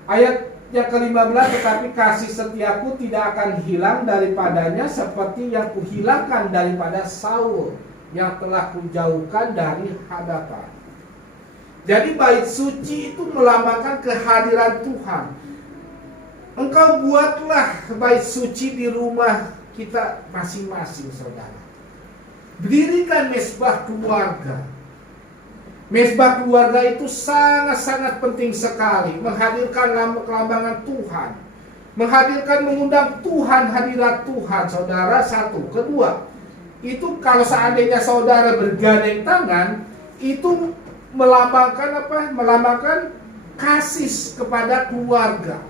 Ayat yang ke-15, tetapi kasih setiaku tidak akan hilang daripadanya seperti yang kuhilangkan daripada Saul yang telah kujauhkan dari hadapan. Jadi bait suci itu melambangkan kehadiran Tuhan. Engkau buatlah bait suci di rumah kita masing-masing, saudara. Dirikan mesbah keluarga. Mesbah keluarga itu sangat-sangat penting sekali. Menghadirkan kelambangan Tuhan, menghadirkan, mengundang Tuhan, hadirat Tuhan, saudara. Satu. Kedua, itu kalau seandainya saudara bergandeng tangan, itu melambangkan apa? Melambangkan kasih kepada keluarga,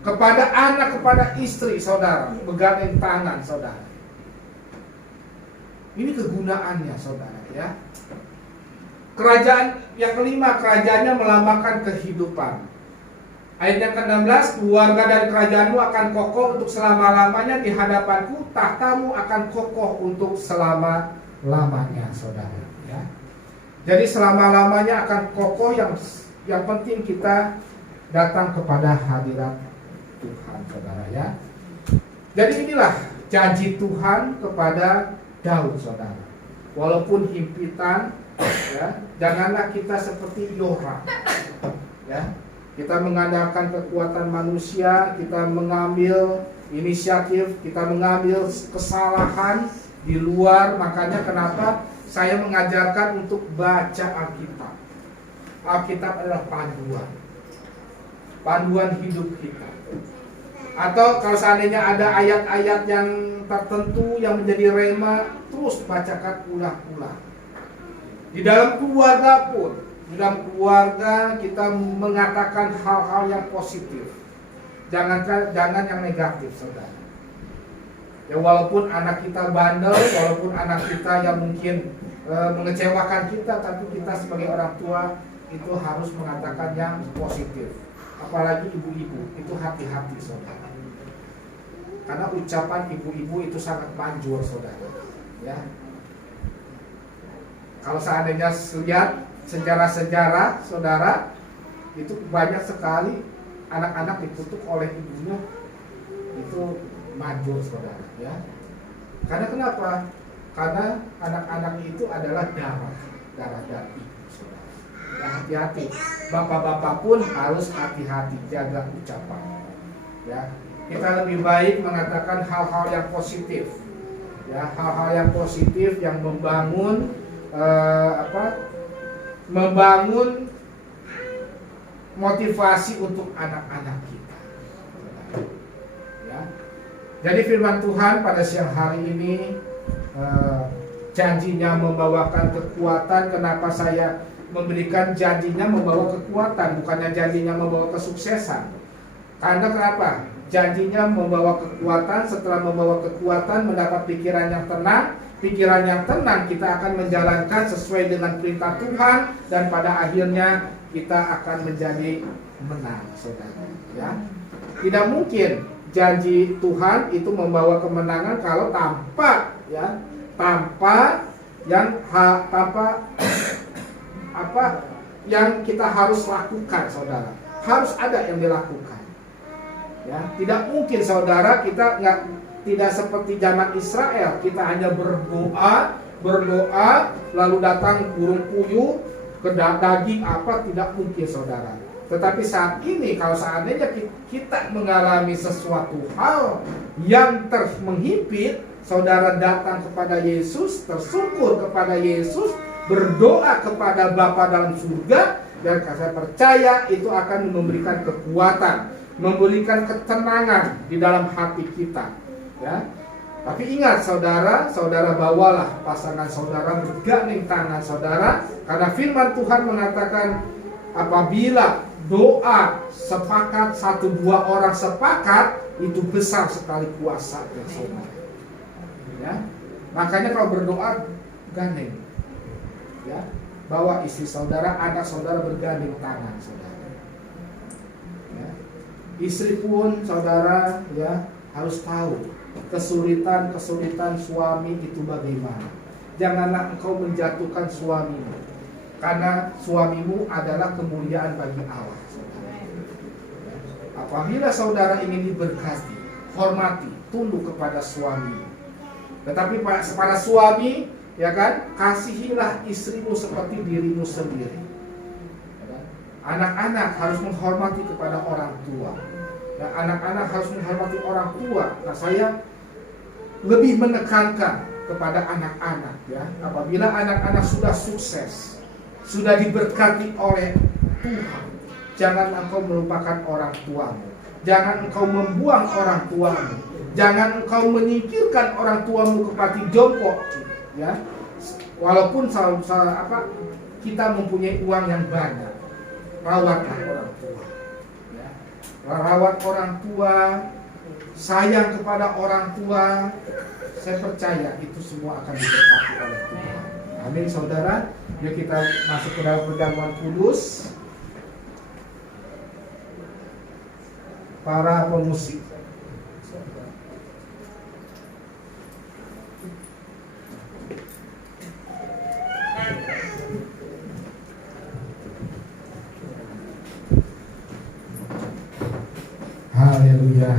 kepada anak, kepada istri, saudara. Bergandeng tangan, saudara. Ini kegunaannya, saudara, ya. Kerajaan yang kelima, kerajaannya melambangkan kehidupan. Ayat yang ke-16, keluarga dan kerajaanmu akan kokoh untuk selama-lamanya di hadapanku, tahtamu akan kokoh untuk selama-lamanya, saudara. Ya. Jadi selama-lamanya akan kokoh, yang penting kita datang kepada hadirat Tuhan, saudara, ya. Jadi inilah janji Tuhan kepada Daud, saudara. Walaupun himpitan, ya, janganlah kita seperti Yoram, ya. Kita mengandalkan kekuatan manusia, kita mengambil inisiatif, kita mengambil kesalahan di luar. Makanya kenapa saya mengajarkan untuk baca Alkitab. Alkitab adalah panduan hidup kita. Atau kalau seandainya ada ayat-ayat yang tertentu yang menjadi rema, terus bacakan ulang-ulang. Di dalam keluarga pun, di dalam keluarga kita mengatakan hal-hal yang positif. Jangan yang negatif, saudara. Ya, walaupun anak kita bandel, walaupun anak kita yang mungkin mengecewakan kita, tapi kita sebagai orang tua itu harus mengatakan yang positif. Apalagi ibu-ibu, itu hati-hati, saudara. Karena ucapan ibu-ibu itu sangat manjur, saudara. Ya. Kalau seandainya lihat sejarah-sejarah, saudara, itu banyak sekali anak-anak dikutuk oleh ibunya, itu manjur, saudara. Ya. Karena kenapa? Karena anak-anak itu adalah darah dari ibu, saudara. Ya, hati-hati. Bapak-bapak pun harus hati-hati jaga ucapan. Ya. Kita lebih baik mengatakan hal-hal yang positif, ya, hal-hal yang positif yang membangun membangun motivasi untuk anak-anak kita. Ya. Jadi firman Tuhan pada siang hari ini janjinya membawakan kekuatan. Kenapa saya memberikan janjinya membawa kekuatan, bukannya janjinya membawa kesuksesan? Karena kenapa? Janjinya membawa kekuatan. Setelah membawa kekuatan, mendapat pikiran yang tenang. Pikiran yang tenang, kita akan menjalankan sesuai dengan perintah Tuhan, dan pada akhirnya kita akan menjadi menang, saudara. Ya, tidak mungkin janji Tuhan itu membawa kemenangan kalau tanpa apa yang kita harus lakukan, saudara. Harus ada yang dilakukan. Ya, tidak mungkin, saudara, kita tidak seperti zaman Israel, kita hanya berdoa, lalu datang burung puyuh, daging apa, tidak mungkin, saudara. Tetapi saat ini, kalau seandainya kita mengalami sesuatu hal yang menghimpit, saudara datang kepada Yesus, tersungkur kepada Yesus, berdoa kepada Bapa dalam surga, dan saya percaya itu akan memberikan kekuatan. memberikan ketenangan di dalam hati kita, ya. Tapi ingat saudara, saudara bawalah pasangan saudara bergandeng tangan saudara, karena firman Tuhan mengatakan apabila doa sepakat, 1-2 orang sepakat, itu besar sekali kuasanya saudara. Ya. Makanya kalau berdoa gandeng, ya, bawa istri saudara, anak saudara bergandeng tangan saudara. Ya. Istri pun saudara, ya, harus tahu kesulitan suami itu bagaimana. Janganlah engkau menjatuhkan suamimu, karena suamimu adalah kemuliaan bagi Allah. Apabila saudara ingin diberkati, hormati, tunduk kepada suami. Tetapi pada suami, ya kan, kasihilah istrimu seperti dirimu sendiri. Anak-anak harus menghormati kepada orang tua. Dan anak-anak harus menghormati orang tua. Nah, saya lebih menekankan kepada anak-anak, ya. Apabila anak-anak sudah sukses, sudah diberkati oleh Tuhan, jangan engkau melupakan orang tuamu. Jangan engkau membuang orang tuamu. Jangan engkau menyingkirkan orang tuamu ke pati jongkok, ya. Walaupun kita mempunyai uang yang banyak, rawatlah orang tua. Ya. Rawat orang tua, sayang kepada orang tua. Saya percaya itu semua akan diberkati oleh Tuhan. Amin saudara. Yuk kita masuk ke dalam perjamuan kudus. Para pemusik, haleluya.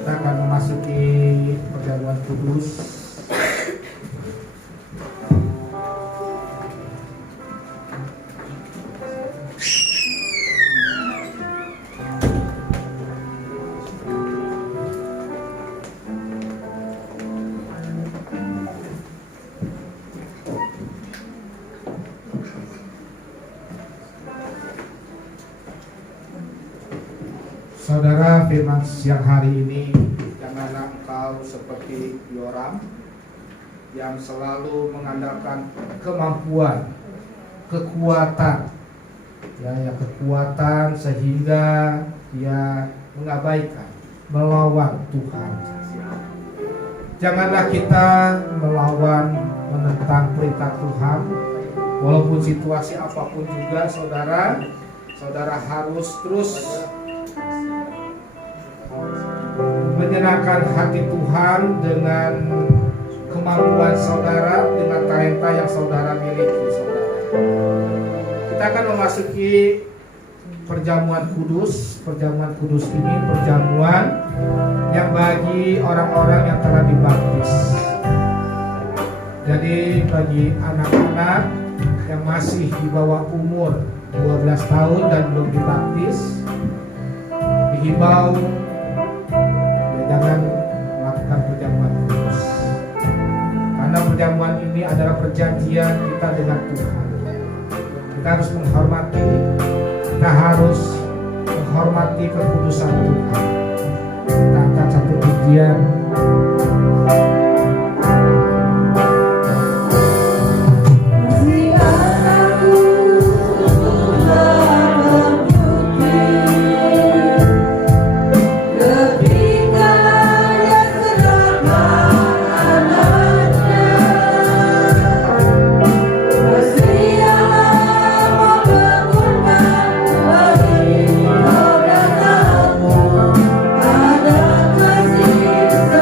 Kita akan memasuki perjamuan kudus. Saudara, firman siang hari ini, janganlah engkau seperti Yoram yang selalu mengandalkan kemampuan, kekuatan, ya kekuatan sehingga dia mengabaikan, melawan Tuhan. Janganlah kita melawan, menentang perintah Tuhan, walaupun situasi apapun juga, saudara harus terus menyenangkan hati Tuhan dengan kemampuan saudara, dengan talenta yang saudara miliki, saudara. Kita akan memasuki perjamuan kudus. Perjamuan kudus ini perjamuan yang bagi orang-orang yang telah dibaptis. Jadi bagi anak-anak yang masih di bawah umur 12 tahun dan belum dibaptis, dihimbau jangan melakukan perjamuan kudus, karena perjamuan ini adalah perjanjian kita dengan Tuhan. Kita harus menghormati kekudusan Tuhan. Kita angkat satu pujian. Ada kasih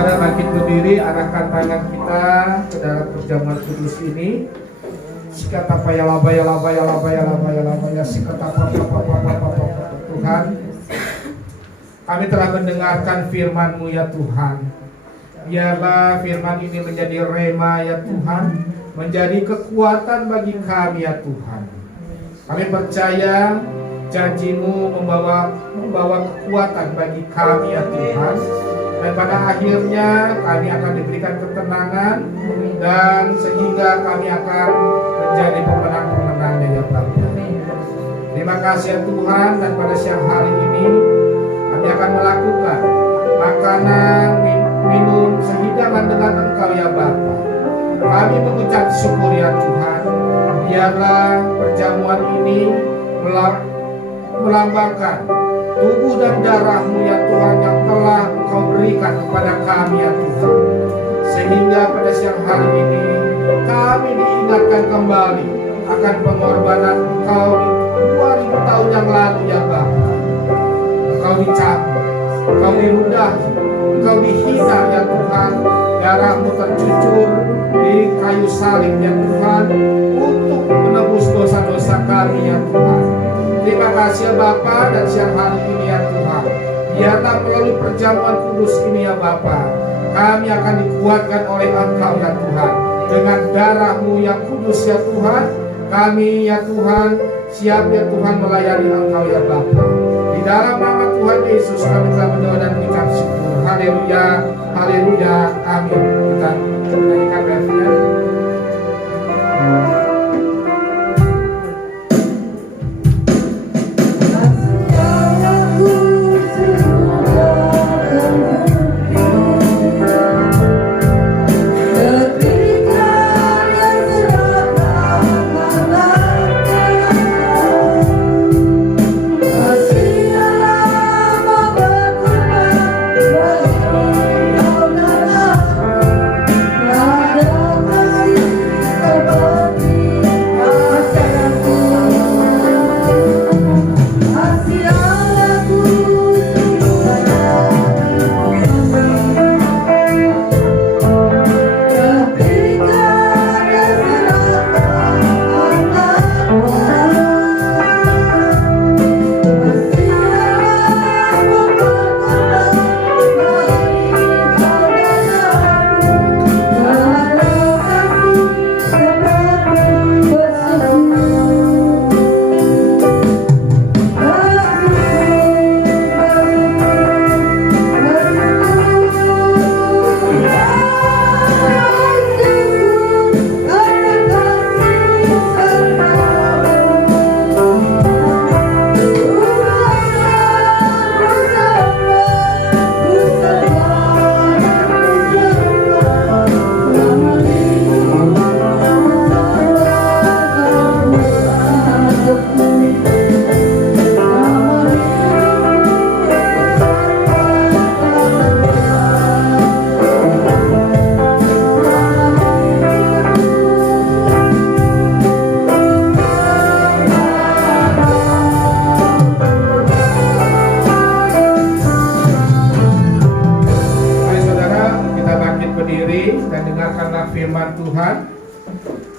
saudara bangkit berdiri, arahkan tangan kita ke dalam perjamuan kudus ini. Sikata paya labaya labaya labaya labaya labaya sikata Tuhan, kami telah mendengarkan firman-Mu ya Tuhan. Biarlah firman ini menjadi rema ya Tuhan, menjadi kekuatan bagi kami ya Tuhan. Kami percaya janji-Mu membawa kekuatan bagi kami ya Tuhan. Dan pada akhirnya kami akan diberikan ketenangan, dan sehingga kami akan menjadi pemenang-pemenangnya ya Bapa. Terima kasih ya Tuhan, dan pada siang hari ini kami akan melakukan makanan, minum, sehidangan dengan Engkau ya Bapa. Kami mengucap syukur ya Tuhan. Biarlah perjamuan ini melambangkan tubuh dan darah-Mu ya Tuhan yang telah Engkau berikan kepada kami ya Tuhan. Sehingga pada siang hari ini kami diingatkan kembali akan pengorbanan Engkau di 2000 tahun yang lalu ya Bapa. Engkau dicabut, Engkau diludahi, Engkau dihina ya Tuhan. Darah-Mu tercucur di kayu salib ya Tuhan, untuk menebus dosa-dosa kami ya Tuhan. Terima kasih ya Bapa, dan siang hari ini ya Tuhan, biarlah melalui perjamuan kudus ini ya Bapa, kami akan dikuatkan oleh Engkau ya Tuhan. Dengan darah-Mu yang kudus ya Tuhan, kami ya Tuhan siap ya Tuhan melayani Engkau ya Bapa. Di dalam nama Tuhan Yesus kami telah berdoa dan mengucap syukur. Haleluya, haleluya, amin. Kita menyanyikan refnya.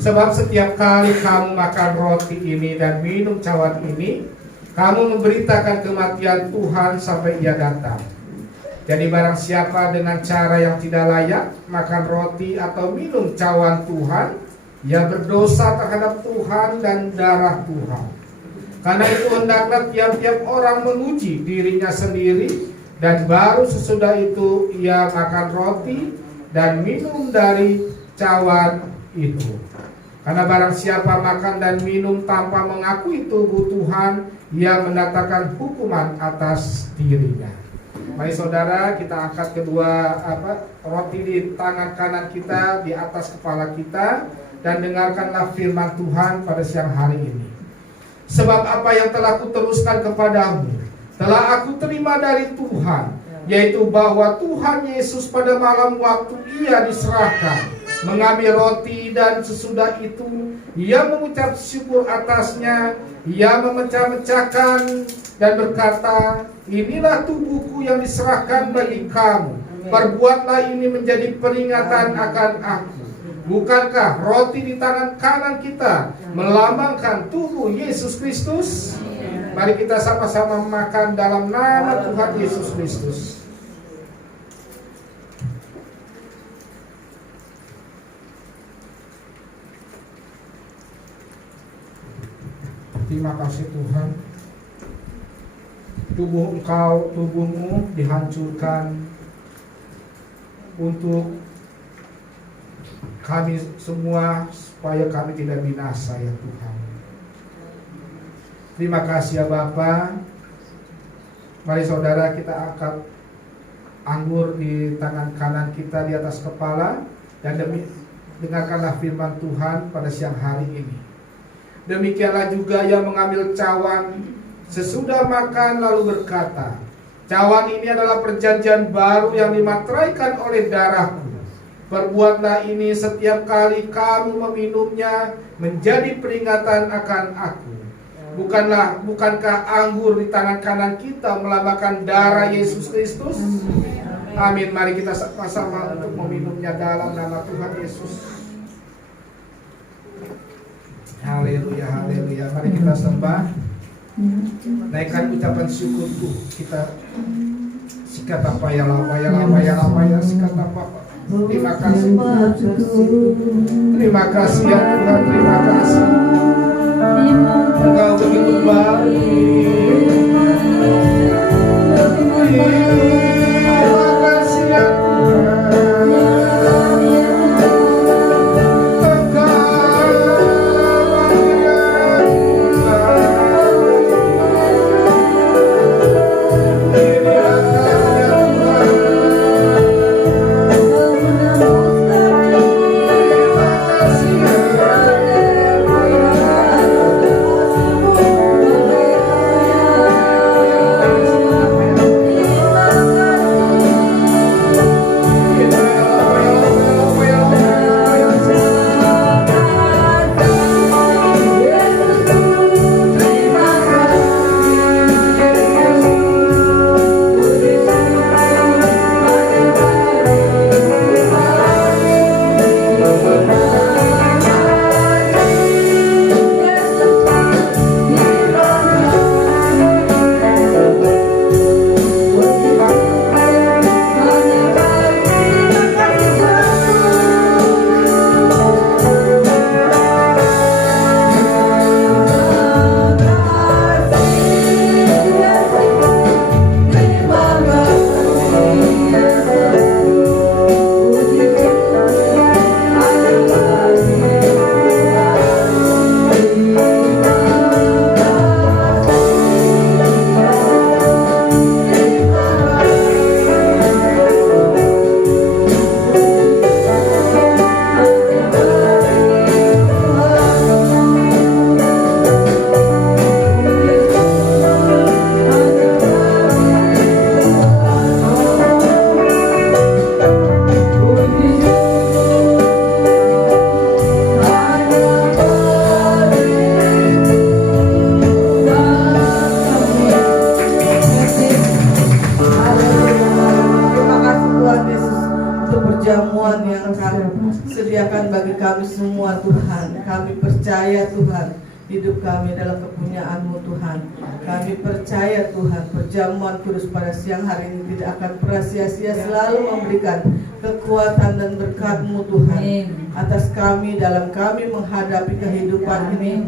Sebab setiap kali kamu makan roti ini dan minum cawan ini, kamu memberitakan kematian Tuhan sampai Ia datang. Jadi barang siapa dengan cara yang tidak layak makan roti atau minum cawan Tuhan, ia berdosa terhadap Tuhan dan darah Tuhan. Karena itu hendaklah tiap-tiap orang menguji dirinya sendiri, dan baru sesudah itu ia makan roti dan minum dari cawan itu. Karena barang siapa makan dan minum tanpa mengakui tubuh Tuhan, ia mendatangkan hukuman atas dirinya. Mari saudara, kita angkat kedua roti di tangan kanan kita, di atas kepala kita, dan dengarkanlah firman Tuhan pada siang hari ini. Sebab apa yang telah kuteruskan kepadamu telah aku terima dari Tuhan, yaitu bahwa Tuhan Yesus pada malam waktu Ia diserahkan mengambil roti, dan sesudah itu Ia mengucap syukur atasnya, Ia memecah-mecahkan dan berkata, inilah tubuhku yang diserahkan bagi kamu. Perbuatlah ini menjadi peringatan akan aku. Bukankah roti di tangan kanan kita melambangkan tubuh Yesus Kristus? Mari kita sama-sama makan dalam nama Tuhan Yesus Kristus. Terima kasih Tuhan. Tubuhmu dihancurkan untuk kami semua, supaya kami tidak binasa ya Tuhan. Terima kasih ya Bapa. Mari saudara, kita angkat anggur di tangan kanan kita di atas kepala, dan dengarkanlah firman Tuhan pada siang hari ini. Demikianlah juga yang mengambil cawan sesudah makan lalu berkata, cawan ini adalah perjanjian baru yang dimateraikan oleh darahku. Perbuatlah ini setiap kali kamu meminumnya menjadi peringatan akan aku. Bukankah anggur di tangan kanan kita melambangkan darah Yesus Kristus? Amin. Mari kita sama-sama untuk meminumnya dalam nama Tuhan Yesus. Haleluya, haleluya. Mari kita sembah. Naikkan ucapan syukur tuh. Kita sikat apa ya sikat apa. Terima kasih. Terima kasih ya Tuhan, terima kasih. Engkau begitu baik. Terima kasih ya Tuhan. Hidup kami dalam kepunyaan-Mu Tuhan. Kami percaya Tuhan, perjamuan kudus pada siang hari ini tidak akan pernah sia-sia, selalu memberikan kekuatan dan berkat-Mu Tuhan atas kami dalam kami menghadapi kehidupan ini,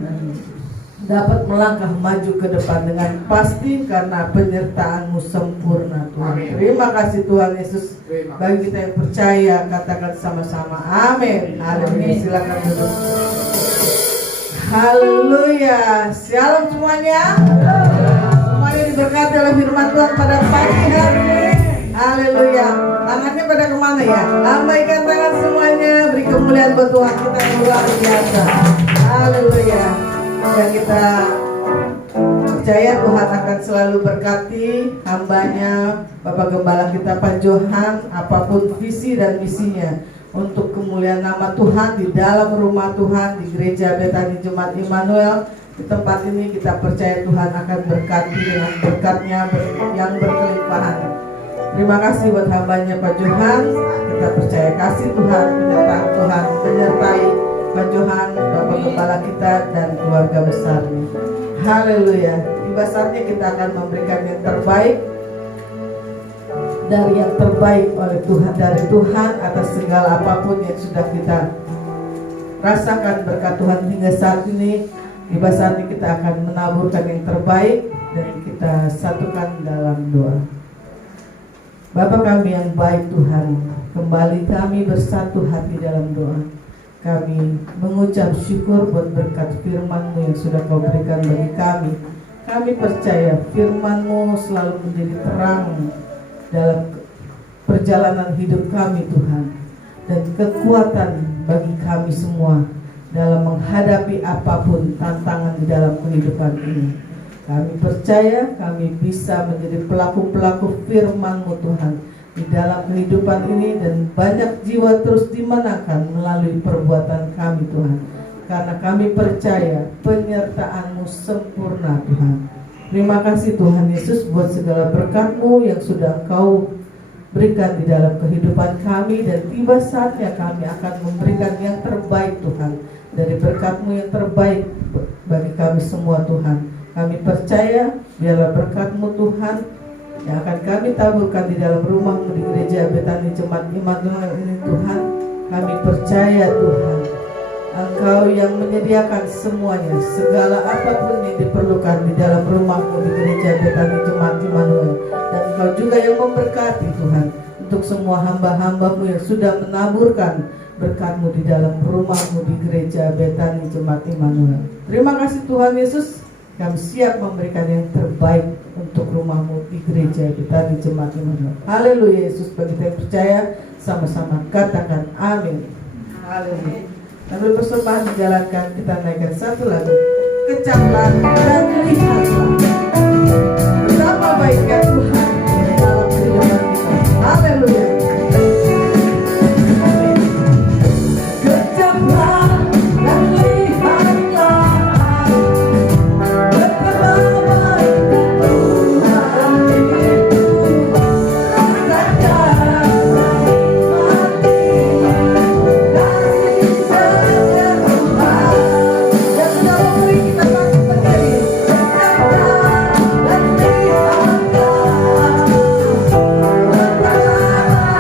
dapat melangkah maju ke depan dengan pasti karena penyertaan-Mu sempurna Tuhan. Terima kasih Tuhan Yesus. Bagi kita yang percaya, katakan sama-sama amin. Haleluya. Silakan duduk. Haleluya. Shalom semuanya. Semuanya diberkati oleh firman Tuhan pada pagi hari ini. Haleluya. Tangannya pada kemana ya? Lambaikan tangan semuanya. Beri kemuliaan buat Tuhan kita yang luar biasa. Haleluya. Dan kita percaya Tuhan akan selalu berkati hambanya, Bapak Gembala kita Pak Johan, apapun visi dan misinya untuk kemuliaan nama Tuhan di dalam rumah Tuhan, di gereja Betani Jemaat Immanuel. Di tempat ini kita percaya Tuhan akan berkati dengan berkatnya yang berkelimpahan. Terima kasih buat hambanya Pak Johan. Kita percaya kasih Tuhan, penyertaan Tuhan menyertai Pak Johan, Bapak Kepala kita dan keluarga besarnya. Haleluya. Tiba saatnya kita akan memberikan yang terbaik dari yang terbaik oleh Tuhan, dari Tuhan atas segala apapun yang sudah kita rasakan berkat Tuhan hingga saat ini. Tiba saatnya kita akan menaburkan yang terbaik dan kita satukan dalam doa. Bapa kami yang baik Tuhan, kembali kami bersatu hati dalam doa. Kami mengucap syukur buat berkat firman-Mu yang sudah Kau berikan bagi kami. Kami percaya firman-Mu selalu menjadi terang dalam perjalanan hidup kami Tuhan, dan kekuatan bagi kami semua dalam menghadapi apapun tantangan di dalam kehidupan ini. Kami percaya kami bisa menjadi pelaku-pelaku firman-Mu Tuhan di dalam kehidupan ini, dan banyak jiwa terus dimenangkan melalui perbuatan kami Tuhan, karena kami percaya penyertaan-Mu sempurna Tuhan. Terima kasih Tuhan Yesus buat segala berkat-Mu yang sudah Engkau berikan di dalam kehidupan kami, dan tiba saatnya kami akan memberikan yang terbaik Tuhan, dari berkat-Mu yang terbaik bagi kami semua Tuhan. Kami percaya biarlah berkat-Mu Tuhan yang akan kami taburkan di dalam rumah-Mu di gereja Betani Jemaat Immanuel ini Tuhan. Kami percaya Tuhan, Engkau yang menyediakan semuanya, segala apapun yang diperlukan di dalam rumah-Mu di gereja Betani Jemaat Immanuel. Dan Engkau juga yang memberkati Tuhan untuk semua hamba-hamba-Mu yang sudah menaburkan berkat-Mu di dalam rumah-Mu di gereja Betani Jemaat Immanuel. Terima kasih Tuhan Yesus. Kami siap memberikan yang terbaik untuk rumah-Mu di gereja Betani Jemaat Immanuel. Haleluya Yesus. Bagi kita yang percaya, sama-sama katakan amin. Haleluya. Sambil persembahan dijalankan, kita naikkan satu lagu, Kecaplah dan Lihatlah. Betapa baiknya Tuhan dalam kehidupan kita. Haleluya. Kecaplah dan lihatlah betapa baiknya Tuhan itu. Rasakan mati kasih setia Tuhan yang sudah memberi kita bagi berdiri. Kecaplah dan lihatlah betapa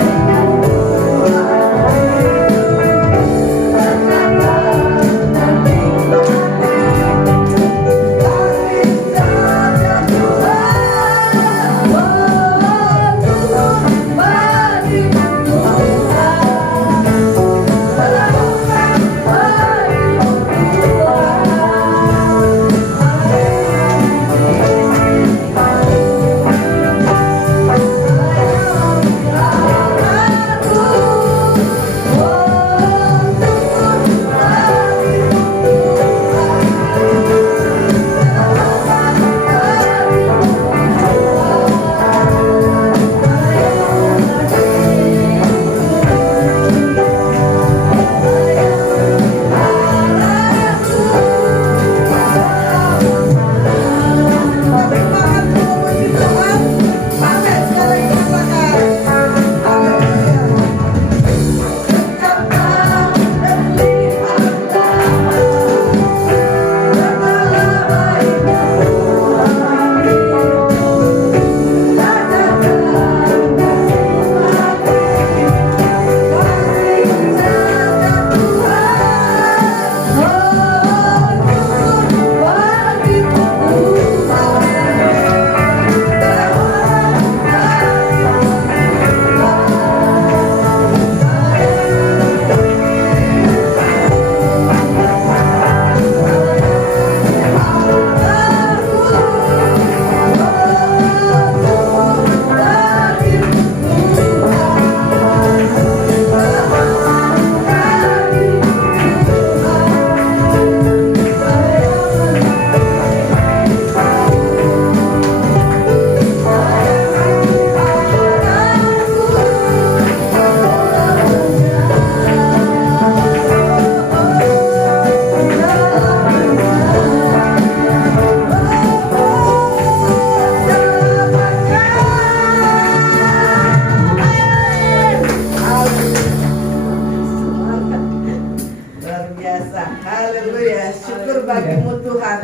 bagimu Tuhan,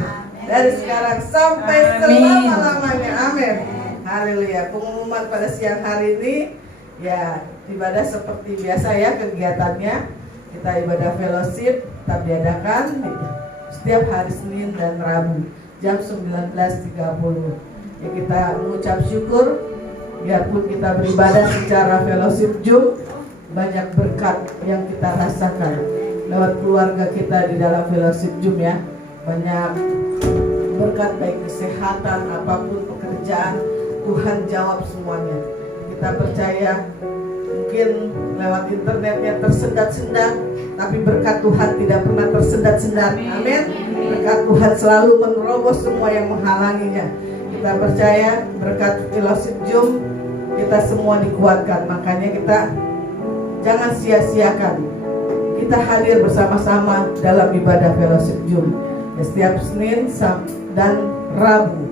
dari sekarang sampai selama-lamanya. Amin. Haleluya. Pengumuman pada siang hari ini, ya ibadah seperti biasa ya kegiatannya. Kita ibadah fellowship tetap diadakan setiap hari Senin dan Rabu jam 19.30. Ya, kita mengucap syukur biarpun kita beribadah secara fellowship Zoom, banyak berkat yang kita rasakan lewat keluarga kita di dalam fellowship Zoom ya. Banyak berkat baik kesehatan apapun pekerjaan, Tuhan jawab semuanya. Kita percaya mungkin lewat internetnya tersendat-sendat, tapi berkat Tuhan tidak pernah tersendat-sendat. Amin. Berkat Tuhan selalu menerobos semua yang menghalanginya. Kita percaya berkat fellowship Zoom kita semua dikuatkan. Makanya kita jangan sia-siakan. Kita hadir bersama-sama dalam ibadah fellowship Zoom. Ya, setiap Senin dan Rabu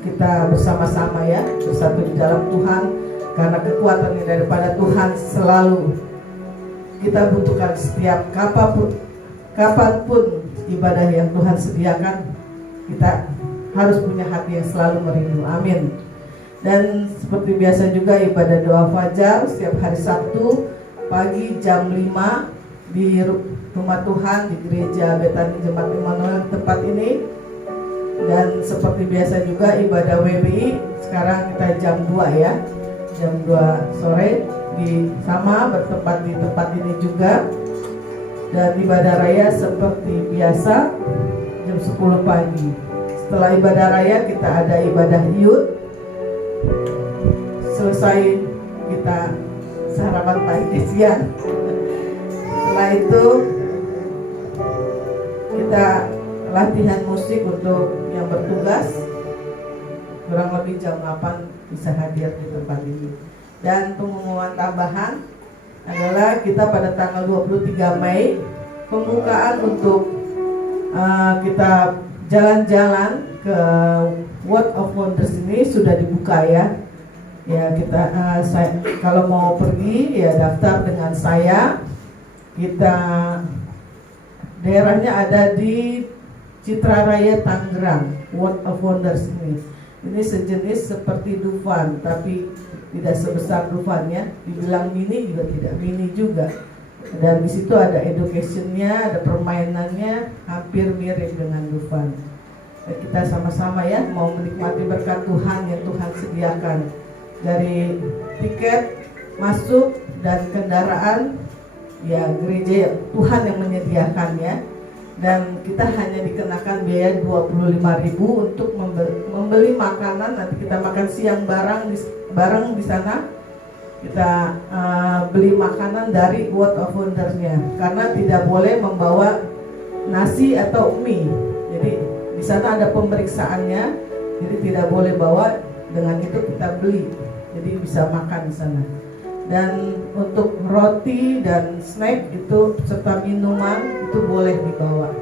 kita bersama-sama ya, bersatu di dalam Tuhan, karena kekuatan yang daripada Tuhan selalu kita butuhkan. Setiap kapanpun ibadah yang Tuhan sediakan, kita harus punya hati yang selalu merindu. Amin. Dan seperti biasa juga ibadah doa fajar setiap hari Sabtu pagi jam 5 di rumah Tuhan di gereja Betani Jemaat Immanuel tempat ini. Dan seperti biasa juga ibadah WBI sekarang kita jam 2 ya, jam 2 sore sama bertempat di tempat ini juga. Dan ibadah raya seperti biasa jam 10 pagi. Setelah ibadah raya kita ada ibadah youth. Selesai kita sarapan pagi siang. Setelah itu kita latihan musik untuk yang bertugas. Kurang lebih jam 8 bisa hadir di tempat ini. Dan pengumuman tambahan adalah kita pada tanggal 23 Mei pembukaan untuk kita jalan-jalan ke World of Wonders ini sudah dibuka ya. Ya kita kalau mau pergi ya daftar dengan saya. Kita daerahnya ada di Citra Raya Tangerang. World of Wonders ini sejenis seperti Dufan tapi tidak sebesar Dufan ya. Dibilang mini juga tidak mini juga. Dan di situ ada educationnya, ada permainannya, hampir mirip dengan Dufan. Dan kita sama-sama ya mau menikmati berkat Tuhan yang Tuhan sediakan. Dari tiket masuk dan kendaraan ya gereja Tuhan yang menyediakan ya. Dan kita hanya dikenakan biaya 25.000 untuk membeli makanan. Nanti kita makan siang bareng di sana. Kita beli makanan dari World of Wonders-nya karena tidak boleh membawa nasi atau mie. Jadi di sana ada pemeriksaannya. Jadi tidak boleh bawa, dengan itu kita beli. Jadi bisa makan di sana. Dan untuk roti dan snack itu serta minuman itu boleh dibawa.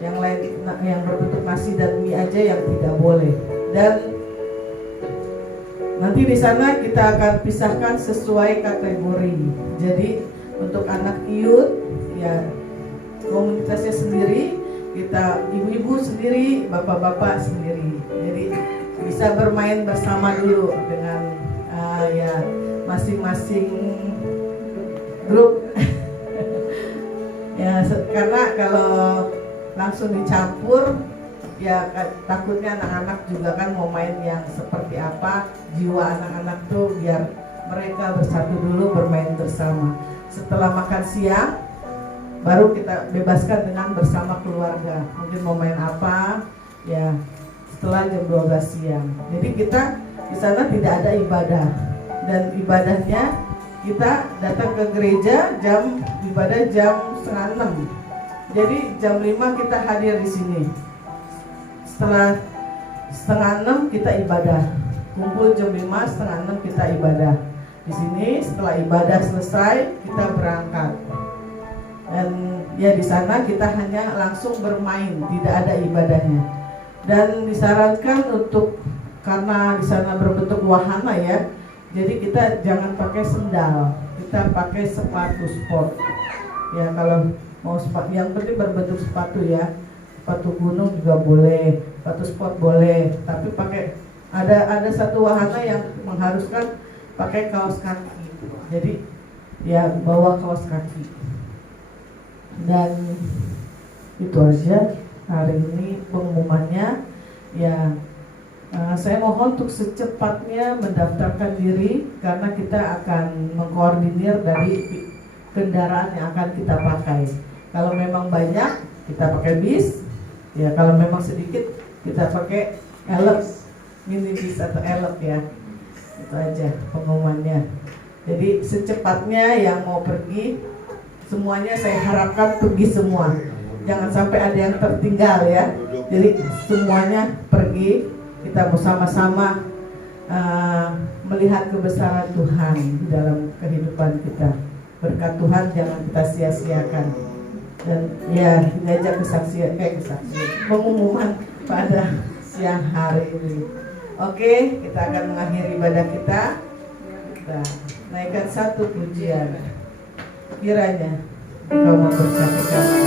Yang lain yang berbentuk nasi dan mie aja yang tidak boleh. Dan nanti di sana kita akan pisahkan sesuai kategori. Jadi untuk anak youth ya komunitasnya sendiri, kita ibu-ibu sendiri, bapak-bapak sendiri. Jadi bisa bermain bersama dulu dengan ya masing-masing grup. Ya karena kalau langsung dicampur ya takutnya anak-anak juga kan mau main yang seperti apa. Jiwa anak-anak tuh biar mereka bersatu dulu bermain bersama. Setelah makan siang baru kita bebaskan dengan bersama keluarga. Mungkin mau main apa ya setelah jam 12 siang. Jadi kita di sana tidak ada ibadah. Dan ibadahnya kita datang ke gereja ibadah jam 5:30. Jadi jam 5 kita hadir di sini. Setelah 5:30 kita ibadah. Kumpul jam 5, 5:30 kita ibadah. Di sini setelah ibadah selesai kita berangkat. Dan ya di sana kita hanya langsung bermain, tidak ada ibadahnya. Dan disarankan karena di sana berbentuk wahana ya. Jadi kita jangan pakai sendal, kita pakai sepatu sport. Ya kalau mau sepatu, yang penting berbentuk sepatu ya. sepatu gunung juga boleh, sepatu sport boleh, tapi pakai ada satu wahana yang mengharuskan pakai kaos kaki. Jadi ya bawa kaos kaki. Dan itu aja hari ini pengumumannya. Ya, saya mohon untuk secepatnya mendaftarkan diri karena kita akan mengkoordinir dari kendaraan yang akan kita pakai. Kalau memang banyak kita pakai bis, ya kalau memang sedikit kita pakai elep, minibus atau elep ya. Itu aja pengumumannya. Jadi secepatnya yang mau pergi semuanya saya harapkan pergi semua. Jangan sampai ada yang tertinggal ya. Jadi semuanya pergi, kita bersama-sama melihat kebesaran Tuhan di dalam kehidupan kita. Berkat Tuhan jangan kita sia-siakan. Dan ya diajak kesaksian, pengumuman pada siang hari ini. Oke, kita akan mengakhiri ibadah kita. Kita naikkan satu pujian. Kiranya Engkau memberkati kami.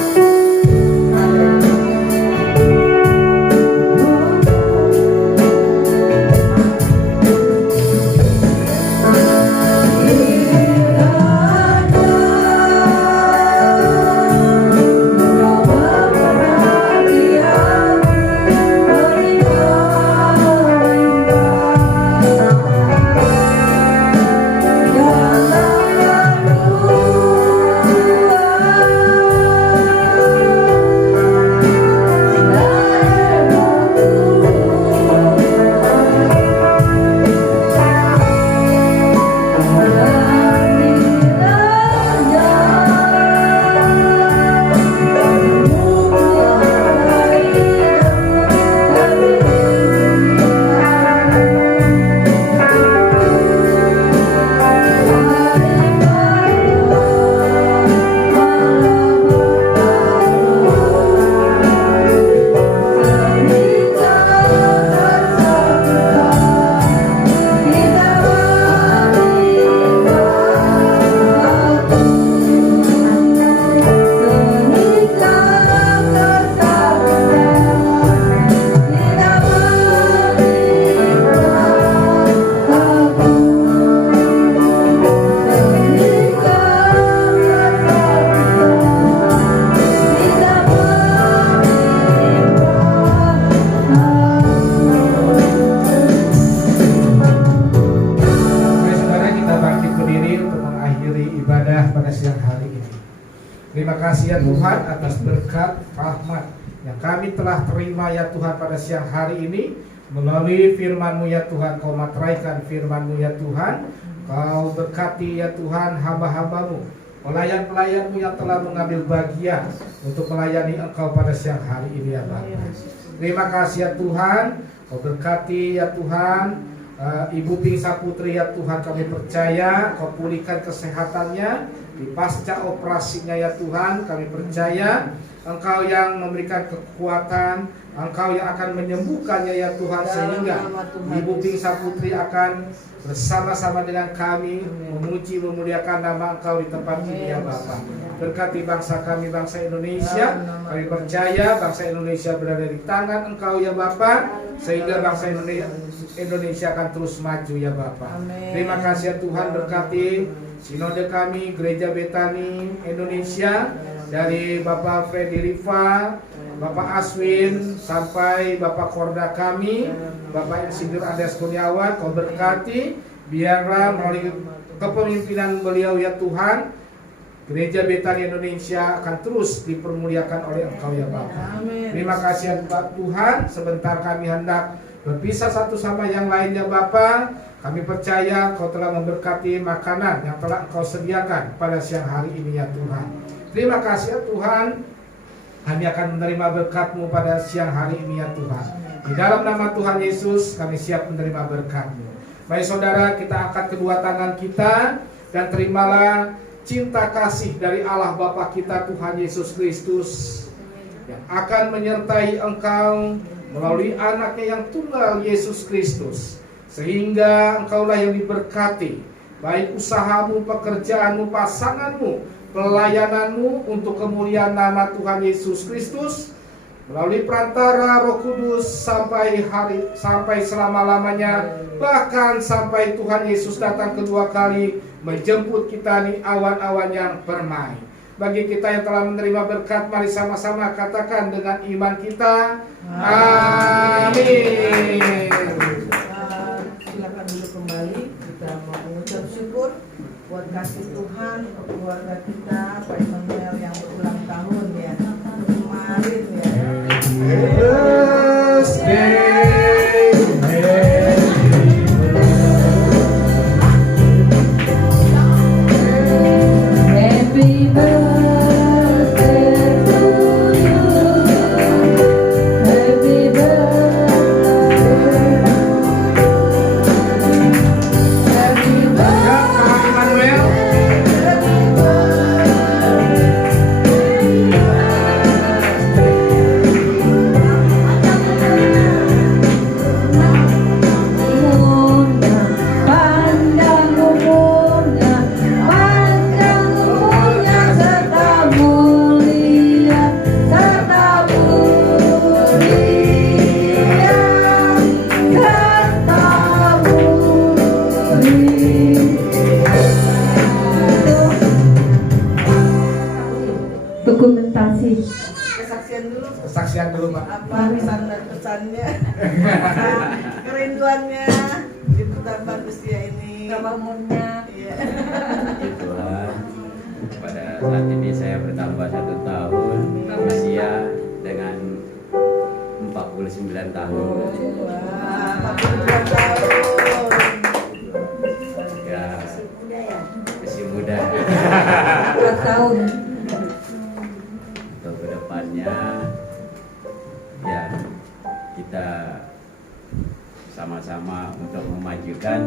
Terima kasih ya Tuhan atas berkat rahmat yang kami telah terima ya Tuhan pada siang hari ini. Melalui firman-Mu ya Tuhan, Kau materaikan firman-Mu ya Tuhan. Kau berkati ya Tuhan hamba-hamba-Mu, pelayan-pelayan-Mu yang telah mengambil bagian untuk melayani Engkau pada siang hari ini ya Bapa. Terima kasih ya Tuhan, Kau berkati ya Tuhan Ibu Pingsa Putri ya Tuhan, kami percaya Kau pulihkan kesehatannya di pasca operasinya ya Tuhan. Kami percaya Engkau yang memberikan kekuatan, Engkau yang akan menyembuhkannya ya Tuhan, sehingga Ibu Pingsa Putri akan bersama-sama dengan kami memuji memuliakan nama Engkau di tempat ini ya Bapa. Berkati bangsa kami, bangsa Indonesia. Kami percaya bangsa Indonesia berada di tangan Engkau ya Bapa, sehingga bangsa Indonesia akan terus maju ya Bapa. Terima kasih ya Tuhan, berkati sinode kami Gereja Betani Indonesia, dari Bapak Freddy Riva, Bapak Aswin, sampai Bapak Korda kami, Bapak Insinyur Andes Kurniawan. Kau berkati, biarlah melalui kepemimpinan beliau ya Tuhan, Gereja Betani Indonesia akan terus dipermuliakan oleh Engkau ya Bapa. Terima kasih ya Tuhan. Sebentar kami hendak berpisah satu sama yang lain ya Bapa. Kami percaya Kau telah memberkati makanan yang telah Kau sediakan pada siang hari ini ya Tuhan. Terima kasih ya Tuhan. Kami akan menerima berkat-Mu pada siang hari ini ya Tuhan. Di dalam nama Tuhan Yesus kami siap menerima berkat-Mu. Baik saudara, kita angkat kedua tangan kita dan terimalah cinta kasih dari Allah Bapa kita Tuhan Yesus Kristus yang akan menyertai engkau melalui anaknya yang tunggal Yesus Kristus, sehingga engkaulah yang diberkati, baik usahamu, pekerjaanmu, pasanganmu, pelayananmu, untuk kemuliaan nama Tuhan Yesus Kristus, melalui perantara Roh Kudus sampai selama-lamanya, bahkan sampai Tuhan Yesus datang kedua kali menjemput kita di awan-awan yang permai. Bagi kita yang telah menerima berkat, mari sama-sama katakan dengan iman kita, amin. Silakan dulu kembali, kita mau mengucap syukur buat kasih Tuhan untuk keluarga kita, Pak Immanuel yang berulang tahun ya, kemarin ya. Happy birthday to you. Happy birthday. Happy birthday. Panjang umurnya, panjang umurnya, serta mulia, serta mulia, serta mulia. Dokumentasi. Kesaksian dulu Pak. apa pesan dan pesannya, kerinduannya di bertambah usia ini, Umurnya. iya. Tuhan, pada saat ini saya bertambah 1 tahun usia dengan 49 tahun. Wah, 42 tahun. Ya, masih muda. 4 tahun. Untuk kedepannya, ya kita sama-sama untuk memajukan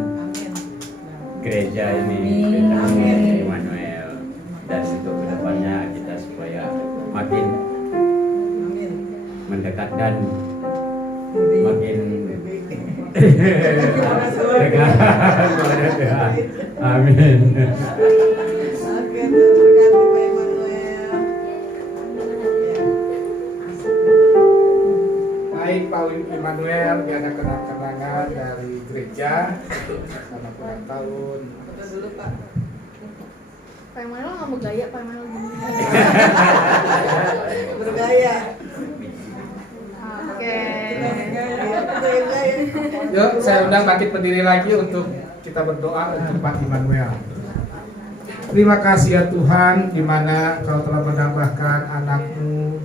gereja ini, gereja Amin. Immanuel, dan untuk kedepannya kita supaya makin Amin. mendekat dan makin amin. Oke, terberkati Pak Immanuel. Baik, Pak Immanuel, ada kenang-kenangan dari gereja sama ulang tahun. Foto dulu Pak. Pak Emmanuel nggak mau gaya, Pak Emmanuel gini. Bergaya. Oke. Bergaya. Yuk, saya undang bangkit berdiri lagi untuk kita berdoa untuk Pak Immanuel. Terima kasih ya Tuhan, di mana Kau telah menambahkan anakmu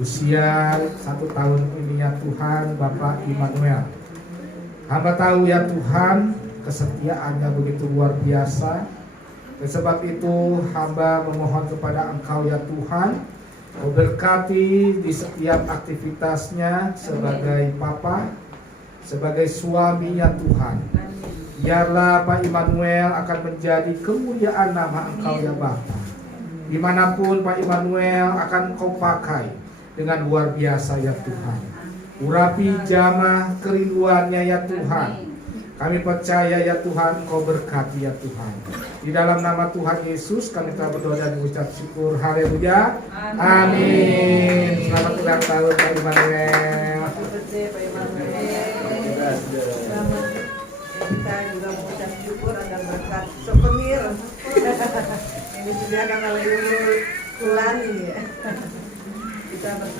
usia 1 tahun ini ya Tuhan, Bapak Immanuel. Hamba tahu ya Tuhan, kesetiaannya begitu luar biasa. Dan sebab itu hamba memohon kepada Engkau ya Tuhan, Kau berkati di setiap aktivitasnya sebagai papa, sebagai suami ya Tuhan. Biarlah Pak Immanuel akan menjadi kemuliaan nama Engkau ya Bapa. Dimanapun Pak Immanuel akan Kau pakai dengan luar biasa ya Tuhan. Urapi jamah kerinduannya ya Tuhan. Kami percaya ya Tuhan, Kau berkati ya Tuhan. Di dalam nama Tuhan Yesus kami telah berdoa dan mengucap syukur. Haleluya. Amin. Selamat ulang tahun Pak Immanuel. Pak Immanuel. Selamat. Kita juga mengucap syukur ada berkat souvenir. Ini disediakan oleh Ibu Kulani ya. Kita